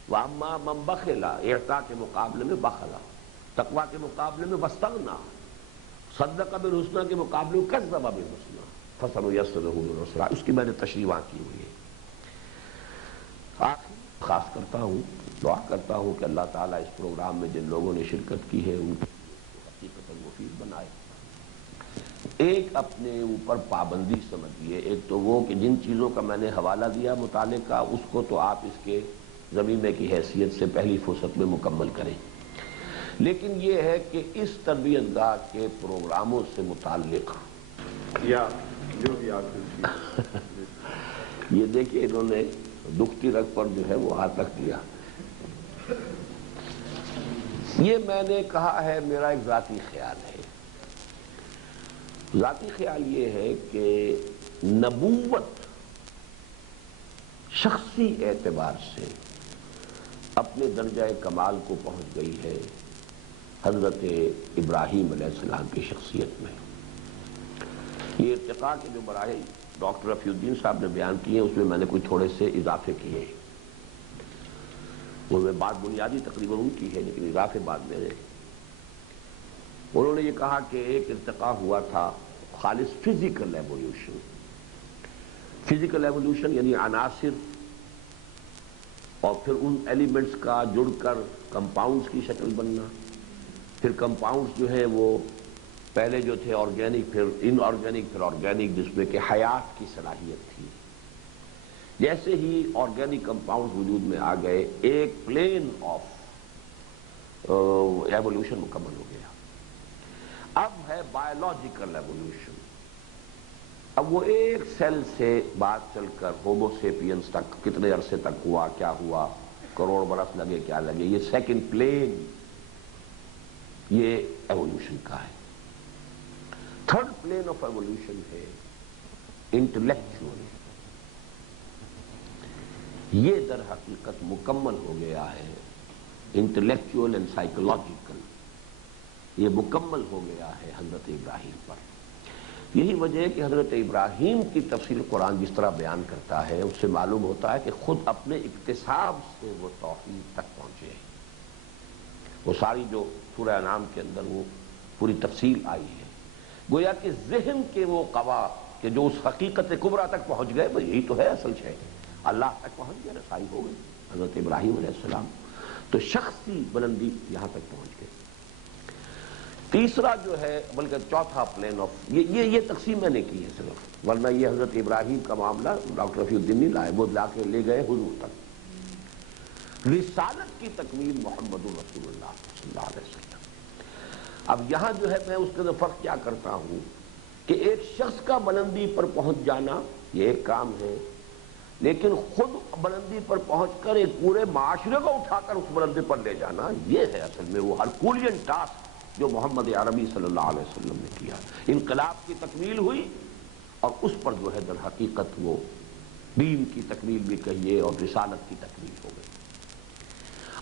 وَأَمَّا مَن بَخِلَ، اعطاء کے مقابلے میں بخلا، تقویٰ کے مقابلے میں وَاسْتَغْنَىٰ، صدق بالحسنی کے مقابلے میں کذب بالحسنی، فَسَنُيَسِّرُهُ لِلْعُسْرَىٰ۔ اس کی میں نے تشریح وہاں کی ہوئی ہے۔ آخر خاص کرتا ہوں، دعا کرتا ہوں کہ اللہ تعالیٰ اس پروگرام میں جن لوگوں نے شرکت کی ہے ان کو حقیقتاً مفید بنائے۔ ایک اپنے اوپر پابندی سمجھیے، ایک تو وہ کہ جن چیزوں کا میں نے حوالہ دیا مطالعے کا، اس کو تو آپ اس کے ضمیمے کی حیثیت سے پہلی فرصت میں مکمل کریں، لیکن یہ ہے کہ اس تربیت گاہ کے پروگراموں سے متعلق یا جو بھی آپ یہ دیکھیے انہوں نے دکھتی رگ پر جو ہے وہ ہاتھ رکھ دیا۔ یہ میں نے کہا ہے میرا ایک ذاتی خیال ہے، ذاتی خیال یہ ہے کہ نبوت شخصی اعتبار سے اپنے درجہ کمال کو پہنچ گئی ہے حضرت ابراہیم علیہ السلام کی شخصیت میں۔ یہ ارتقاء کے جو مراحل ڈاکٹر رفیع الدین صاحب نے بیان کیے ہیں، اس میں میں نے کچھ تھوڑے سے اضافے کیے ہیں، ان میں بات بنیادی تقریباً ان کی ہے لیکن اضافے بعد میں رہے۔ انہوں نے یہ کہا کہ ایک ارتقاء ہوا تھا خالص فزیکل ایولیوشن، فزیکل ایولیوشن یعنی عناصر اور پھر ان ایلیمنٹس کا جڑ کر کمپاؤنڈز کی شکل بننا، پھر کمپاؤنڈز جو ہے وہ پہلے جو تھے آرگینک، پھر ان آرگینک، پھر آرگینک، جس میں کہ حیات کی صلاحیت تھی۔ جیسے ہی آرگینک کمپاؤنڈز وجود میں آ گئے، ایک پلین آف ایولیوشن مکمل ہو گیا۔ اب ہے بایولوجیکل ایولیوشن، اب وہ ایک سیل سے بات چل کر ہومو سیپینز تک کتنے عرصے تک ہوا، کیا ہوا، کروڑ برس لگے کیا لگے، یہ سیکنڈ پلین یہ ایولیوشن کا ہے۔ تھرڈ پلین آف ایوولوشن ہے انٹلیکچوئل. یہ در حقیقت مکمل ہو گیا ہے انٹلیکچوئل اینڈ سائیکولوجیکل. یہ مکمل ہو گیا ہے حضرت ابراہیم پر. یہی وجہ ہے کہ حضرت ابراہیم کی تفسیر قرآن جس طرح بیان کرتا ہے اس سے معلوم ہوتا ہے کہ خود اپنے اکتساب سے وہ توحید تک پہنچے ہیں. وہ ساری جو سورہ انعام کے اندر وہ پوری تفصیل آئی ہے، گویا کہ ذہن کے وہ قوا کہ جو اس حقیقت کبریٰ تک پہنچ گئے، یہی تو ہے اصل شے. اللہ تک پہنچ گئے، رسائی ہو گئی حضرت ابراہیم علیہ السلام. تو شخصی بلندی یہاں تک پہنچ گئے. تیسرا جو ہے بلکہ چوتھا پلین آف یہ تقسیم میں نے کی ہے صرف، ورنہ یہ حضرت ابراہیم کا معاملہ ڈاکٹر رفیع الدین نہیں لائے، وہ لا کے لے گئے حضور تک. رسالت کی تکمیل محمد الرسول اللہ صلی اللہ علیہ وسلم. اب یہاں جو ہے میں اس کے اندر فرق کیا کرتا ہوں کہ ایک شخص کا بلندی پر پہنچ جانا یہ ایک کام ہے، لیکن خود بلندی پر پہنچ کر ایک پورے معاشرے کو اٹھا کر اس بلندی پر لے جانا، یہ ہے اصل میں وہ ہرکولین ٹاسک جو محمد عربی صلی اللہ علیہ وسلم نے کیا. انقلاب کی تکمیل ہوئی اور اس پر جو ہے در حقیقت وہ دین کی تکمیل بھی کہیے اور رسالت کی تکمیل ہو گئی.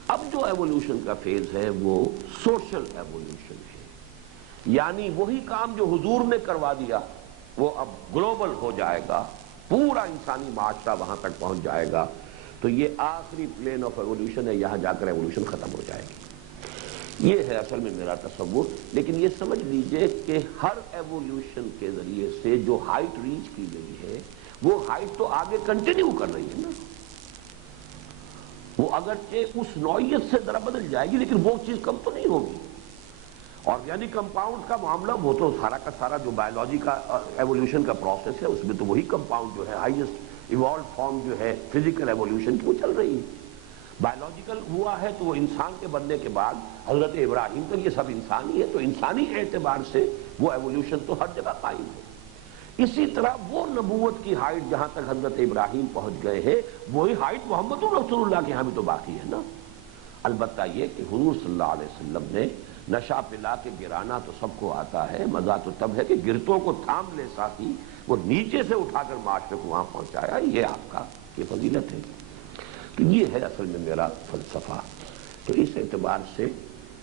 اب جو ایوولوشن کا فیز ہے وہ سوشل ایوولوشن ہے، یعنی وہی کام جو حضور نے کروا دیا وہ اب گلوبل ہو جائے گا، پورا انسانی معاشرہ وہاں تک پہنچ جائے گا. تو یہ آخری پلین آف ایوولوشن ہے، یہاں جا کر ایوولوشن ختم ہو جائے گی. یہ ہے اصل میں میرا تصور. لیکن یہ سمجھ لیجئے کہ ہر ایوولوشن کے ذریعے سے جو ہائٹ ریچ کی گئی ہے وہ ہائٹ تو آگے کنٹینیو کر رہی ہے نا. وہ اگرچہ اس نوعیت سے ذرا بدل جائے گی لیکن وہ چیز کم تو نہیں ہوگی. آرگینک کمپاؤنڈ کا معاملہ وہ تو سارا کا سارا جو بایولوجی کا ایوولوشن کا پروسیس ہے اس میں تو وہی کمپاؤنڈ جو ہے ہائیسٹ ایوالوڈ فارم جو ہے فزیکل ایوولوشن کی وہ چل رہی ہے. بایولوجیکل ہوا ہے تو وہ انسان کے بننے کے بعد حضرت ابراہیم تک یہ سب انسانی ہے، تو انسانی اعتبار سے وہ ایوولوشن تو ہر جگہ قائم ہے. اسی طرح وہ نبوت کی ہائٹ جہاں تک حضرت ابراہیم پہنچ گئے ہیں وہی ہائٹ محمد رسول اللہ کے یہاں بھی تو باقی ہے نا. البتہ یہ کہ حضور صلی اللہ علیہ وسلم نے نشا پلا کے گرانا تو سب کو آتا ہے، مزہ تو تب ہے کہ گرتوں کو تھام لے ساتھی، وہ نیچے سے اٹھا کر معاشرے کو وہاں پہنچایا. یہ آپ کا یہ فضیلت ہے. تو یہ ہے اصل میں میرا فلسفہ. تو اس اعتبار سے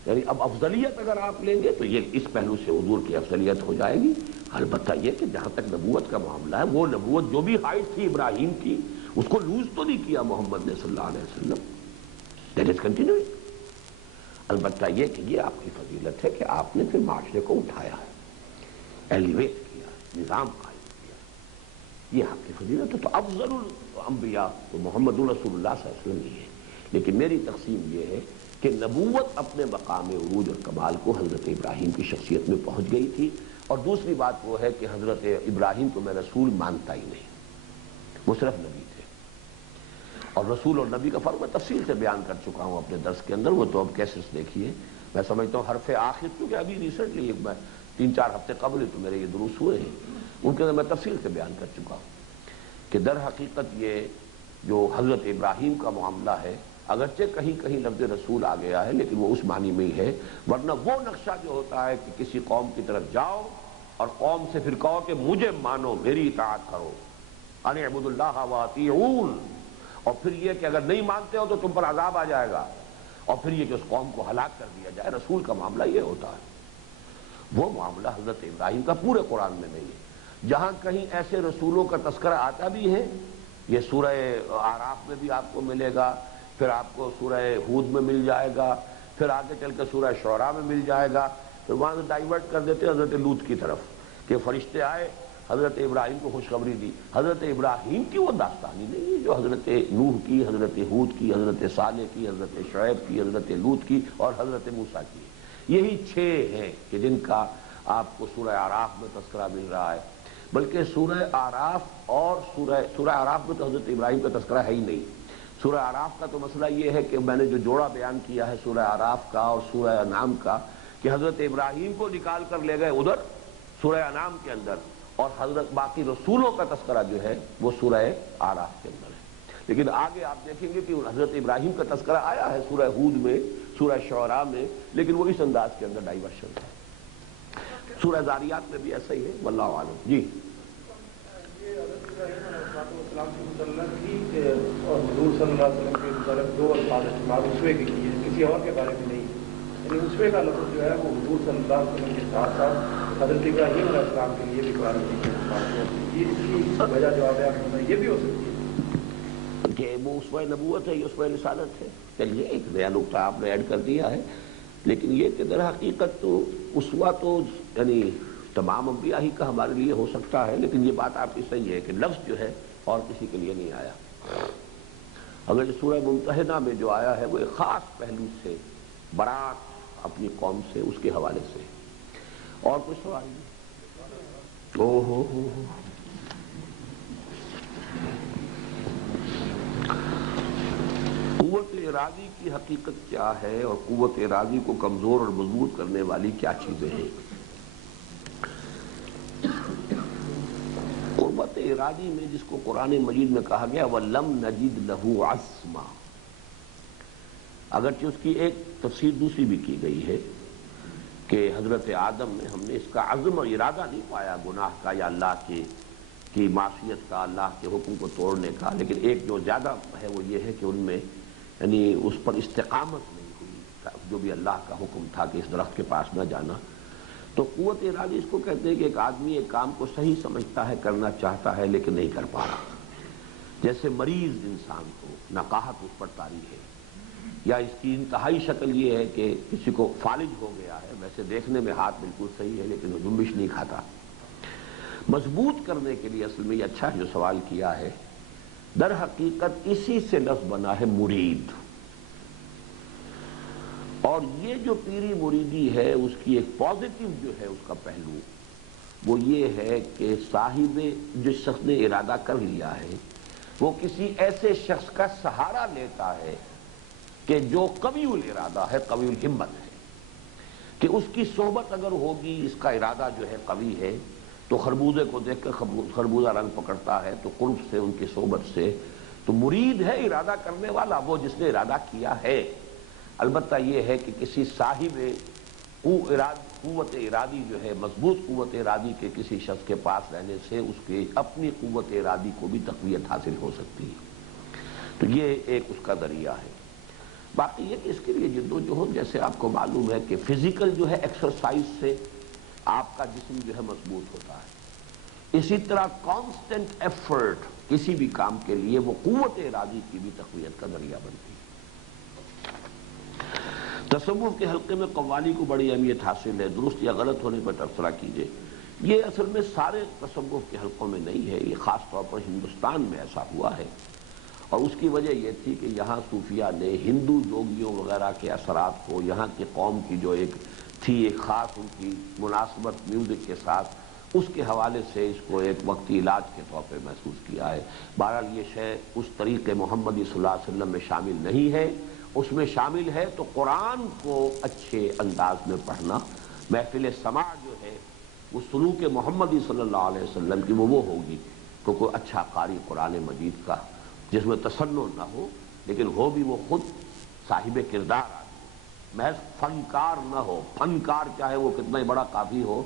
یعنی اب افضلیت اگر آپ لیں گے تو یہ اس پہلو سے حضور کی افضلیت ہو جائے گی. البتہ یہ کہ جہاں تک نبوت کا معاملہ ہے وہ نبوت جو بھی ہائٹ تھی ابراہیم کی اس کو لوز تو نہیں کیا محمد نے صلی اللہ علیہ وسلم. That is continuing. البتہ یہ کہ یہ آپ کی فضیلت ہے کہ آپ نے پھر معاشرے کو اٹھایا ہے، ایلیویٹ کیا، نظام قائم کیا. یہ آپ کی فضیلت ہے. تو افضل الانبیاء تو محمد رسول اللہ صلی اللہ علیہ وسلم ہی ہے. لیکن میری تقسیم یہ ہے کہ نبوت اپنے مقام عروج اور کمال کو حضرت ابراہیم کی شخصیت میں پہنچ گئی تھی. اور دوسری بات وہ ہے کہ حضرت ابراہیم کو میں رسول مانتا ہی نہیں، وہ صرف نبی تھے. اور رسول اور نبی کا فرق میں تفصیل سے بیان کر چکا ہوں اپنے درس کے اندر. وہ تو اب کیسز دیکھیے. میں سمجھتا ہوں حرف آخر کیونکہ ابھی ریسنٹلی میں 3-4 ہفتے قبل تو میرے یہ دروس ہوئے ہیں، ان کے اندر میں تفصیل سے بیان کر چکا ہوں کہ در حقیقت یہ جو حضرت ابراہیم کا معاملہ ہے اگرچہ کہیں کہیں لفظ رسول آ گیا ہے لیکن وہ اس معنی میں ہی ہے. ورنہ وہ نقشہ جو ہوتا ہے کہ کسی قوم کی طرف جاؤ اور قوم سے پھر کہو کہ مجھے مانو، میری اطاعت کرو، ان اعبدوا اللہ واطیعون، اور پھر یہ کہ اگر نہیں مانتے ہو تو تم پر عذاب آ جائے گا، اور پھر یہ کہ اس قوم کو ہلاک کر دیا جائے. رسول کا معاملہ یہ ہوتا ہے. وہ معاملہ حضرت ابراہیم کا پورے قرآن میں نہیں ہے. جہاں کہیں ایسے رسولوں کا تذکرہ آتا بھی ہے یہ سورہ اعراف میں بھی آپ کو ملے گا، پھر آپ کو سورہ ہود میں مل جائے گا، پھر آگے چل کے سورہ شعراء میں مل جائے گا. پھر وہاں سے ڈائیورٹ کر دیتے حضرت لوط کی طرف کہ فرشتے آئے حضرت ابراہیم کو خوشخبری دی. حضرت ابراہیم کی وہ داستانی نہیں ہے جو حضرت نوح کی، حضرت ہود کی، حضرت صالح کی، حضرت شعیب کی، حضرت لوط کی اور حضرت موسیٰ کی. یہی 6 ہیں کہ جن کا آپ کو سورہ اعراف میں تذکرہ مل رہا ہے. بلکہ سورہ اعراف اور سورہ اعراف میں تو حضرت ابراہیم کا تذکرہ ہے ہی نہیں. سورہ اعراف کا تو مسئلہ یہ ہے کہ میں نے جو جوڑا بیان کیا ہے سورہ اعراف کا اور سورہ انعام کا کہ حضرت ابراہیم کو نکال کر لے گئے ادھر سورہ انعام کے اندر، اور حضرت باقی رسولوں کا تذکرہ جو ہے وہ سورہ اعراف کے اندر ہے. لیکن آگے آپ دیکھیں گے کہ حضرت ابراہیم کا تذکرہ آیا ہے سورہ ہود میں، سورہ شعراء میں، لیکن وہ اس انداز کے اندر ڈائیورشن ہے. سورہ ذاریات میں بھی ایسا ہی ہے، واللہ عالم۔ جی یہ حضرت ابراہیم علیہ السلام کے متعلق ہی اور حضور صلی اللہ علیہ وسلم کے متعلق دو الفاظ استعمال اسوے کے کیے، کسی اور کے بارے میں نہیں، یعنی اسوے کا لفظ جو ہے وہ حضور صلی اللہ علیہ وسلم کے ساتھ ساتھ حضرت ابراہیم علیہ السلام کے لیے بھی قرآن مجید میں استعمال ہوا۔ یہ اس کی وجہ جو آپ نے یہ بھی ہو سکتی ہے کہ وہ اسوہ نبوت ہے، یہ اسوہ رسالت ہے۔ چلیے ایک نیا نقطہ آپ نے ایڈ کر دیا ہے، لیکن یہ کہ در حقیقت تو اسوہ تو یعنی تمام انبیاء ہی کا ہمارے لیے ہو سکتا ہے، لیکن یہ بات آپ کی صحیح ہے کہ لفظ جو ہے اور کسی کے لیے نہیں آیا۔ اگر سورہ ممتحنہ میں جو آیا ہے وہ ایک خاص پہلو سے، برات اپنی قوم سے، اس کے حوالے سے۔ اور کچھ سوال نہیں؟ ہو قوت ارادی کی حقیقت کیا ہے اور قوت ارادی کو کمزور اور مضبوط کرنے والی کیا چیزیں ہیں؟ قوت ارادی میں جس کو قرآن مجید میں کہا گیا وَلَمْ نَجِدْ لَهُ عَزْمًا، اگرچہ اس کی ایک تفسیر دوسری بھی کی گئی ہے کہ حضرت آدم میں ہم نے اس کا عزم اور ارادہ نہیں پایا گناہ کا یا اللہ کی معصیت کا، اللہ کے حکم کو توڑنے کا، لیکن ایک جو زیادہ ہے وہ یہ ہے کہ ان میں یعنی اس پر استقامت نہیں ہوئی، جو بھی اللہ کا حکم تھا کہ اس درخت کے پاس نہ جانا۔ تو قوت ارادی اس کو کہتے ہیں کہ ایک آدمی ایک کام کو صحیح سمجھتا ہے، کرنا چاہتا ہے لیکن نہیں کر پا رہا۔ جیسے مریض انسان کو نقاہت اس پر طاری ہے، یا اس کی انتہائی شکل یہ ہے کہ کسی کو فالج ہو گیا ہے، ویسے دیکھنے میں ہاتھ بالکل صحیح ہے لیکن وہ جنبش نہیں کھاتا۔ مضبوط کرنے کے لیے اصل میں یہ اچھا جو سوال کیا ہے، در حقیقت اسی سے لفظ بنا ہے مرید، اور یہ جو پیری مریدی ہے اس کی ایک پازیٹیو جو ہے اس کا پہلو وہ یہ ہے کہ صاحب جس شخص نے ارادہ کر لیا ہے وہ کسی ایسے شخص کا سہارا لیتا ہے کہ جو قوی الارادہ ہے، قوی الہمت ہے، کہ اس کی صحبت اگر ہوگی، اس کا ارادہ جو ہے قوی ہے، تو خربوزے کو دیکھ کر خربوزہ رنگ پکڑتا ہے، تو قرب سے ان کی صحبت سے، تو مرید ہے ارادہ کرنے والا وہ جس نے ارادہ کیا ہے۔ البتہ یہ ہے کہ کسی صاحب قوت ارادی جو ہے، مضبوط قوت ارادی کے کسی شخص کے پاس رہنے سے اس کی اپنی قوت ارادی کو بھی تقویت حاصل ہو سکتی ہے، تو یہ ایک اس کا ذریعہ ہے۔ باقی یہ کہ اس کے لیے جد و جہد جیسے آپ کو معلوم ہے کہ فزیکل جو ہے ایکسرسائز سے آپ کا جسم جو ہے مضبوط ہوتا ہے، اسی طرح کانسٹنٹ ایفرٹ کسی بھی کام کے لیے وہ قوت ارادی کی بھی تقویت کا ذریعہ بنتی ہے۔ تصوف کے حلقے میں قوالی کو بڑی اہمیت حاصل ہے، درست یا غلط ہونے پر تبصرہ کیجئے۔ یہ اصل میں سارے تصوف کے حلقوں میں نہیں ہے، یہ خاص طور پر ہندوستان میں ایسا ہوا ہے، اور اس کی وجہ یہ تھی کہ یہاں صوفیہ نے ہندو یوگیوں وغیرہ کے اثرات کو، یہاں کی قوم کی جو ایک تھی ایک خاص ان کی مناسبت میوزک کے ساتھ، اس کے حوالے سے اس کو ایک وقتی علاج کے طور پہ محسوس کیا ہے۔ بہرحال یہ شے اس طریق محمدی صلی اللہ علیہ وسلم میں شامل نہیں ہے، اس میں شامل ہے تو قرآن کو اچھے انداز میں پڑھنا، محفل سماع جو ہے وہ سلوک محمدی صلی اللہ علیہ وسلم کی وہ ہوگی کہ کوئی اچھا قاری قرآن مجید کا جس میں تصنع نہ ہو، لیکن ہو بھی وہ خود صاحب کردار آدمی، محض فنکار نہ ہو۔ فنکار چاہے وہ کتنا ہی بڑا کافی ہو،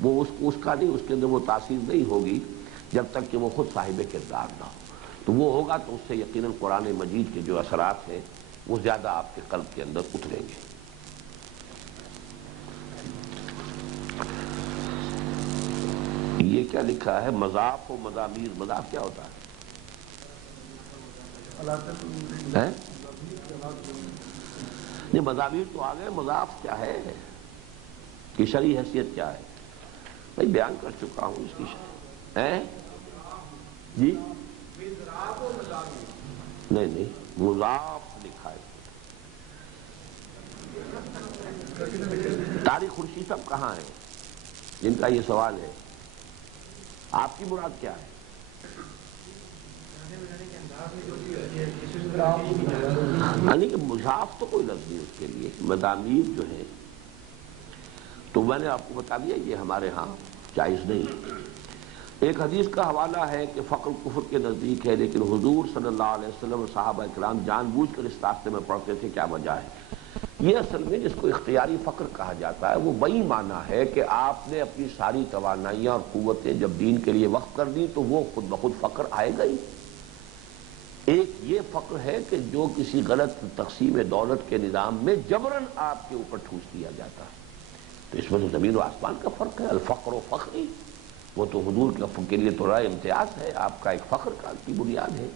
وہ اس کا نہیں، اس کے اندر وہ تاثیر نہیں ہوگی جب تک کہ وہ خود صاحب کردار نہ ہو، تو وہ ہوگا تو اس سے یقیناً قرآن مجید کے جو اثرات ہیں وہ زیادہ آپ کے قلب کے اندر اتریں گے۔ یہ کیا لکھا ہے؟ مضاف و مضامیر، مضاف کیا ہوتا ہے؟ نہیں مضامیر تو آ گئے، مضاف کیا ہے کہ شرعی حیثیت کیا ہے؟ میں بیان کر چکا ہوں اس کی جی نہیں مضاف لکھا ہے۔ طارق خورشید صاحب کہاں ہیں جن کا یہ سوال ہے؟ آپ کی مراد کیا ہے؟ یعنی کہ مضاف تو کوئی لفظ نہیں اس کے لیے، مضامیر جو ہے تو میں نے آپ کو بتا دیا یہ ہمارے ہاں جائز نہیں۔ ایک حدیث کا حوالہ ہے کہ فقر کفر کے نزدیک ہے، لیکن حضور صلی اللہ علیہ وسلم اور صحابہ کرام جان بوجھ کر اس راستے میں پڑھتے تھے، کیا وجہ ہے؟ یہ اصل میں جس کو اختیاری فقر کہا جاتا ہے وہ وہی معنی ہے کہ آپ نے اپنی ساری توانائیاں اور قوتیں جب دین کے لیے وقف کر دی تو وہ خود بخود فقر آئے گا ہی۔ ایک یہ فقر ہے کہ جو کسی غلط تقسیم دولت کے نظام میں جبراً آپ کے اوپر ٹھوس دیا جاتا ہے، تو اس میں تو زمین و آسمان کا فرق ہے۔ الفقر و فخری، وہ تو حضور کے لیے تو رائے امتیاز ہے، آپ کا ایک فخر کی بنیاد ہے،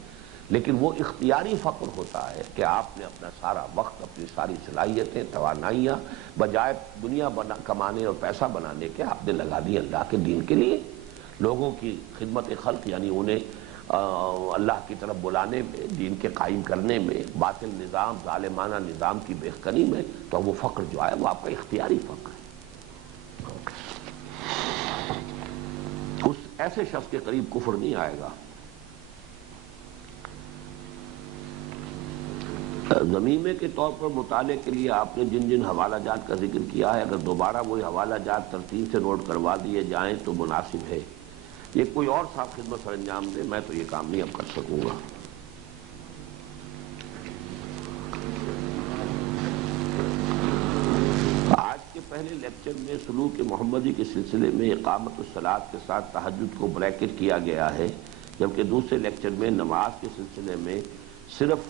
لیکن وہ اختیاری فقر ہوتا ہے کہ آپ نے اپنا سارا وقت، اپنی ساری صلاحیتیں، توانائیاں بجائے دنیا کمانے اور پیسہ بنانے کے آپ نے لگا دی اللہ کے دین کے لیے، لوگوں کی خدمت خلق، یعنی انہیں اللہ کی طرف بلانے میں، دین کے قائم کرنے میں، باطل نظام، ظالمانہ نظام کی بےخکنی میں، تو وہ فقر جو ہے وہ آپ کا اختیاری فقر ہے۔ اس ایسے شخص کے قریب کفر نہیں آئے گا۔ ضمیمے کے طور پر مطالعے کے لیے آپ نے جن جن حوالہ جات کا ذکر کیا ہے، اگر دوبارہ وہی حوالہ جات ترتیب سے نوٹ کروا دیے جائیں تو مناسب ہے۔ یہ کوئی اور صاحب خدمت سر انجام دے، میں تو یہ کام نہیں اب کر سکوں گا۔ آج کے پہلے لیکچر میں سلوک محمدی کے سلسلے میں اقامت الصلاۃ کے ساتھ تہجد کو بریکٹ کیا گیا ہے، جبکہ دوسرے لیکچر میں نماز کے سلسلے میں صرف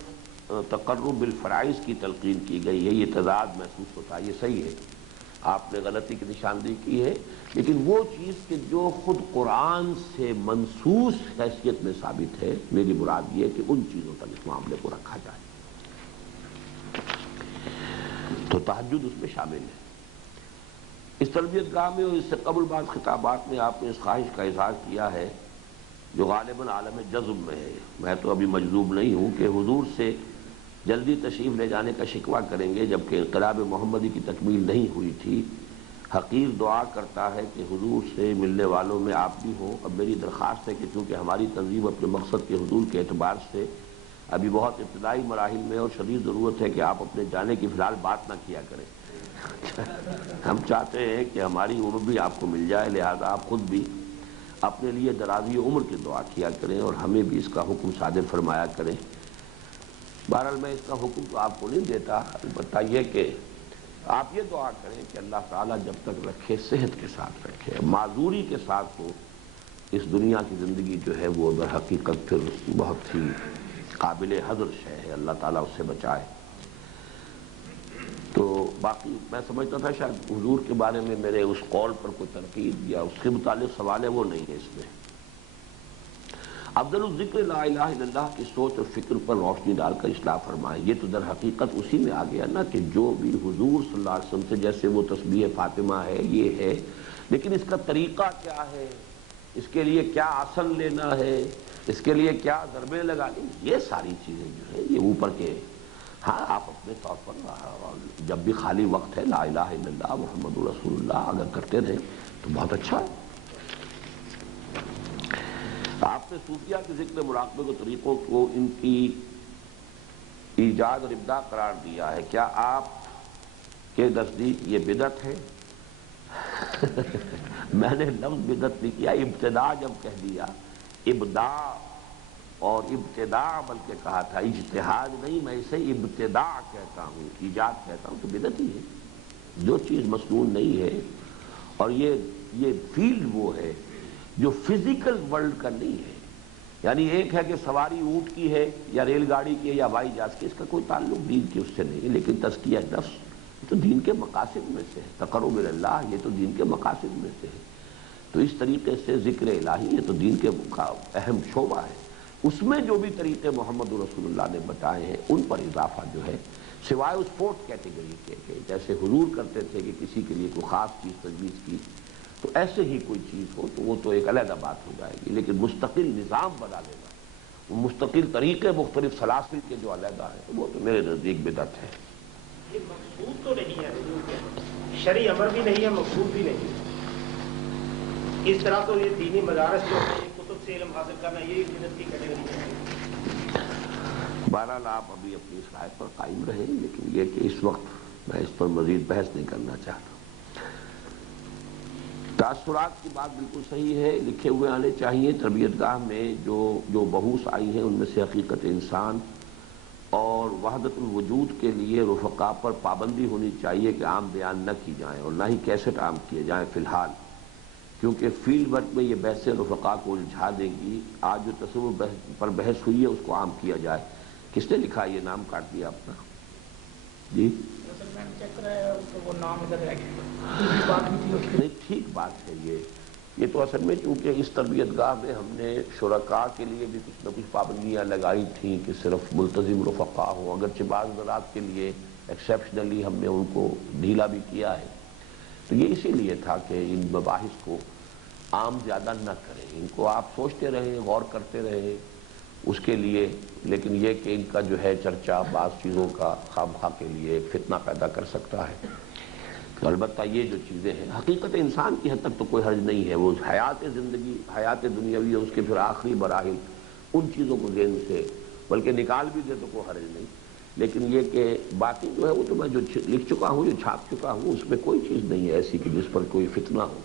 تقرب بالفرائض کی تلقین کی گئی ہے۔ یہ تضاد محسوس ہوتا ہے، یہ صحیح ہے، آپ نے غلطی کی نشاندہی کی ہے، لیکن وہ چیز کہ جو خود قرآن سے منصوص حیثیت میں ثابت ہے، میری مراد یہ ہے کہ ان چیزوں تک اس معاملے کو رکھا جائے، تو تہجد اس میں شامل ہے۔ اس تربیت گاہ میں اور اس سے قبل بعض خطابات میں آپ نے اس خواہش کا اظہار کیا ہے جو غالباً عالم جذب میں ہے، میں تو ابھی مجذوب نہیں ہوں، کہ حضور سے جلدی تشریف لے جانے کا شکوہ کریں گے جبکہ انقلاب محمدی کی تکمیل نہیں ہوئی تھی۔ حقیر دعا کرتا ہے کہ حضور سے ملنے والوں میں آپ بھی ہوں۔ اب میری درخواست ہے کہ چونکہ ہماری تنظیم اپنے مقصد کے حضور کے اعتبار سے ابھی بہت ابتدائی مراحل میں اور شدید ضرورت ہے کہ آپ اپنے جانے کی فی الحال بات نہ کیا کریں۔ ہم چاہتے ہیں کہ ہماری عمر بھی آپ کو مل جائے، لہذا آپ خود بھی اپنے لیے درازی عمر کی دعا کیا کریں اور ہمیں بھی اس کا حکم صادر فرمایا کریں۔ بہرحال میں اس کا حکم تو آپ کو نہیں دیتا، البتہ یہ کہ آپ یہ دعا کریں کہ اللہ تعالیٰ جب تک رکھے صحت کے ساتھ رکھے، معذوری کے ساتھ تو اس دنیا کی زندگی جو ہے وہ در حقیقت پھر بہت ہی قابل حذر شے ہے، اللہ تعالیٰ اس سے بچائے۔ تو باقی میں سمجھتا تھا شاید حضور کے بارے میں میرے اس قول پر کوئی تنقید یا اس کے متعلق سوال ہے، وہ نہیں ہے اس میں۔ افضل الذکر لا الہ الا اللہ کی سوچ اور فکر پر روشنی ڈال کر اصلاح فرمائیں۔ یہ تو در حقیقت اسی میں آ گیا نا کہ جو بھی حضور صلی اللہ علیہ وسلم سے، جیسے وہ تسبیح فاطمہ ہے، یہ ہے، لیکن اس کا طریقہ کیا ہے، اس کے لیے کیا اصل لینا ہے، اس کے لیے کیا ضربیں لگانی، یہ ساری چیزیں جو ہے یہ اوپر کے، ہاں آپ اپنے طور پر جب بھی خالی وقت ہے لا الہ الا اللہ محمد رسول اللہ اگر کرتے رہے تو بہت اچھا ہے۔ آپ نے صوفیہ کے ذکر مراقبے کے طریقوں کو ان کی ایجاد اور ابداع قرار دیا ہے، کیا آپ کے نزدیک یہ بدعت ہے؟ میں نے لفظ بدعت نہیں کیا، ابتداء جب کہہ دیا، ابداع اور ابتداء بلکہ کہا تھا، اجتہاد نہیں، میں اسے ابتداء کہتا ہوں، ایجاد کہتا ہوں، تو بدعت ہی ہے۔ جو چیز مسنون نہیں ہے، اور یہ فیلڈ وہ ہے جو فزیکل ورلڈ کا نہیں ہے، یعنی ایک ہے کہ سواری اونٹ کی ہے یا ریل گاڑی کی ہے یا ہوائی جہاز کی، اس کا کوئی تعلق دین کی اس سے نہیں ہے، لیکن تزکیہ نفس تو دین کے مقاصد میں سے ہے، تقرب اللہ یہ تو دین کے مقاصد میں سے ہے، تو اس طریقے سے ذکر الہی یہ تو دین کے اہم شعبہ ہے، اس میں جو بھی طریقے محمد رسول اللہ نے بتائے ہیں ان پر اضافہ جو ہے، سوائے اس فورتھ کیٹیگری کے کہ جیسے حضور کرتے تھے کہ کسی کے لیے کوئی خاص چیز تجویز کی، تو ایسے ہی کوئی چیز ہو تو وہ تو ایک علیحدہ بات ہو جائے گی، لیکن مستقل نظام بنا لینا، وہ مستقل طریقے مختلف سلاسل کے جو علیحدہ ہیں وہ تو میرے نزدیک بدعت ہے۔ یہ مقصود تو نہیں ہے، شرعی امر بھی نہیں ہے، مقصود بھی نہیں ہے، اس طرح تو یہ دینی مدارس جو ہے کتب سے علم حاصل کرنا یہ بدعت کی کیٹیگری ہے۔ بہرحال آپ ابھی اپنی اس رائے پر قائم رہیں، لیکن یہ کہ اس وقت میں اس پر مزید بحث نہیں کرنا چاہتا۔ تاثرات کی بات بالکل صحیح ہے، لکھے ہوئے آنے چاہیے۔ تربیت گاہ میں جو بحوث آئی ہیں ان میں سے حقیقت انسان اور وحدت الوجود کے لیے رفقا پر پابندی ہونی چاہیے کہ عام بیان نہ کی جائیں اور نہ ہی کیسٹ عام کیے جائیں فی الحال، کیونکہ فیلڈ ورک میں یہ بحثیں رفقا کو الجھا دیں گی۔ آج جو تصور پر بحث ہوئی ہے اس کو عام کیا جائے۔ کس نے لکھا؟ یہ نام کاٹ دیا اپنا جی؟ نہیں، ٹھیک بات ہے یہ تو اصل میں چونکہ اس تربیت گاہ میں ہم نے شرکاء کے لیے بھی کچھ نہ کچھ پابندیاں لگائی تھیں کہ صرف ملتزم رفقا ہوں، اگرچہ بعض حضرات کے لیے ایکسیپشنلی ہم نے ان کو ڈھیلا بھی کیا ہے۔ تو یہ اسی لیے تھا کہ ان مباحث کو عام زیادہ نہ کریں، ان کو آپ سوچتے رہیں، غور کرتے رہیں اس کے لیے، لیکن یہ کہ ان کا جو ہے چرچا بعض چیزوں کا خواہ کے لیے ایک فتنہ پیدا کر سکتا ہے۔ تو البتہ یہ جو چیزیں ہیں حقیقت انسان کی حد تک تو کوئی حرج نہیں ہے، وہ حیات زندگی، حیات دنیاوی ہے، اس کے پھر آخری مراحل ان چیزوں کو ذہن سے بلکہ نکال بھی دے تو کوئی حرج نہیں، لیکن یہ کہ باقی جو ہے وہ تو میں جو لکھ چکا ہوں، جو چھاپ چکا ہوں، اس میں کوئی چیز نہیں ہے ایسی کہ جس پر کوئی فتنہ ہو،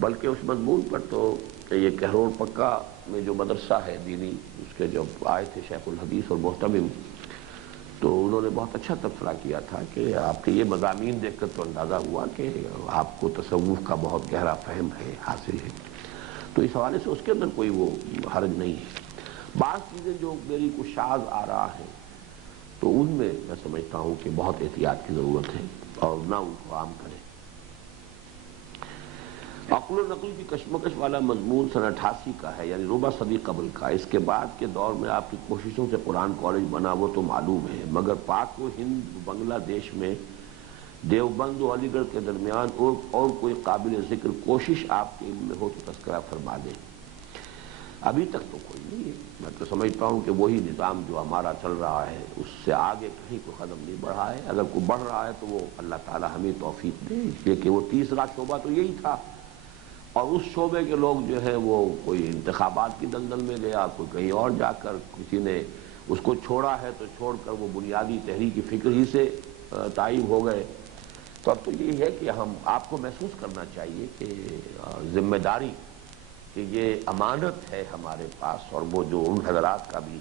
بلکہ اس مضمون پر تو یہ کہروڑ پکا میں جو مدرسہ ہے دینی، اس کے جب آئے تھے شیخ الحدیث اور محتمم، تو انہوں نے بہت اچھا تبصرہ کیا تھا کہ آپ کے یہ مضامین دیکھ کر تو اندازہ ہوا کہ آپ کو تصوف کا بہت گہرا فہم ہے، حاصل ہے، تو اس حوالے سے اس کے اندر کوئی وہ حرج نہیں ہے۔ بعض چیزیں جو میری کچھ شاذ آ رہا ہے تو ان میں سمجھتا ہوں کہ بہت احتیاط کی ضرورت ہے اور نہ ان کو عام کریں۔ عقل و نقل کی کشمکش والا مضمون سن 88 کا ہے، یعنی ربع صدی قبل کا۔ اس کے بعد کے دور میں آپ کی کوششوں سے قرآن کالج بنا وہ تو معلوم ہے، مگر پاک و ہند بنگلہ دیش میں دیوبند و علی گڑھ کے درمیان اور کوئی قابل ذکر کوشش آپ کے علم میں ہو تو تذکرہ فرما دیں۔ ابھی تک تو کوئی نہیں ہے، میں تو سمجھتا ہوں کہ وہی نظام جو ہمارا چل رہا ہے اس سے آگے کہیں کوئی قدم نہیں بڑھا ہے، اگر کوئی بڑھ رہا ہے تو وہ اللہ تعالی ہمیں توفیق دے، اس لیے کہ وہ تیسرا شعبہ تو یہی تھا، اور اس شعبے کے لوگ جو ہے وہ کوئی انتخابات کی دلدل میں گیا، کوئی کہیں اور جا کر کسی نے اس کو چھوڑا ہے تو چھوڑ کر وہ بنیادی تحریک فکر ہی سے تائب ہو گئے۔ تو اب تو یہ ہے کہ ہم آپ کو محسوس کرنا چاہیے کہ ذمہ داری کہ یہ امانت ہے ہمارے پاس، اور وہ جو ان حضرات کا بھی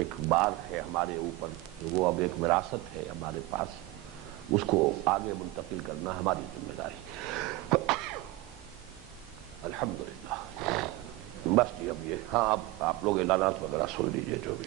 ایک بار ہے ہمارے اوپر، وہ اب ایک وراثت ہے ہمارے پاس، اس کو آگے منتقل کرنا ہماری ذمہ داری۔ الحمدللہ بس جی اب یہ ہاں اب آپ لوگ اعلانات وغیرہ سن لیجئے جو بھی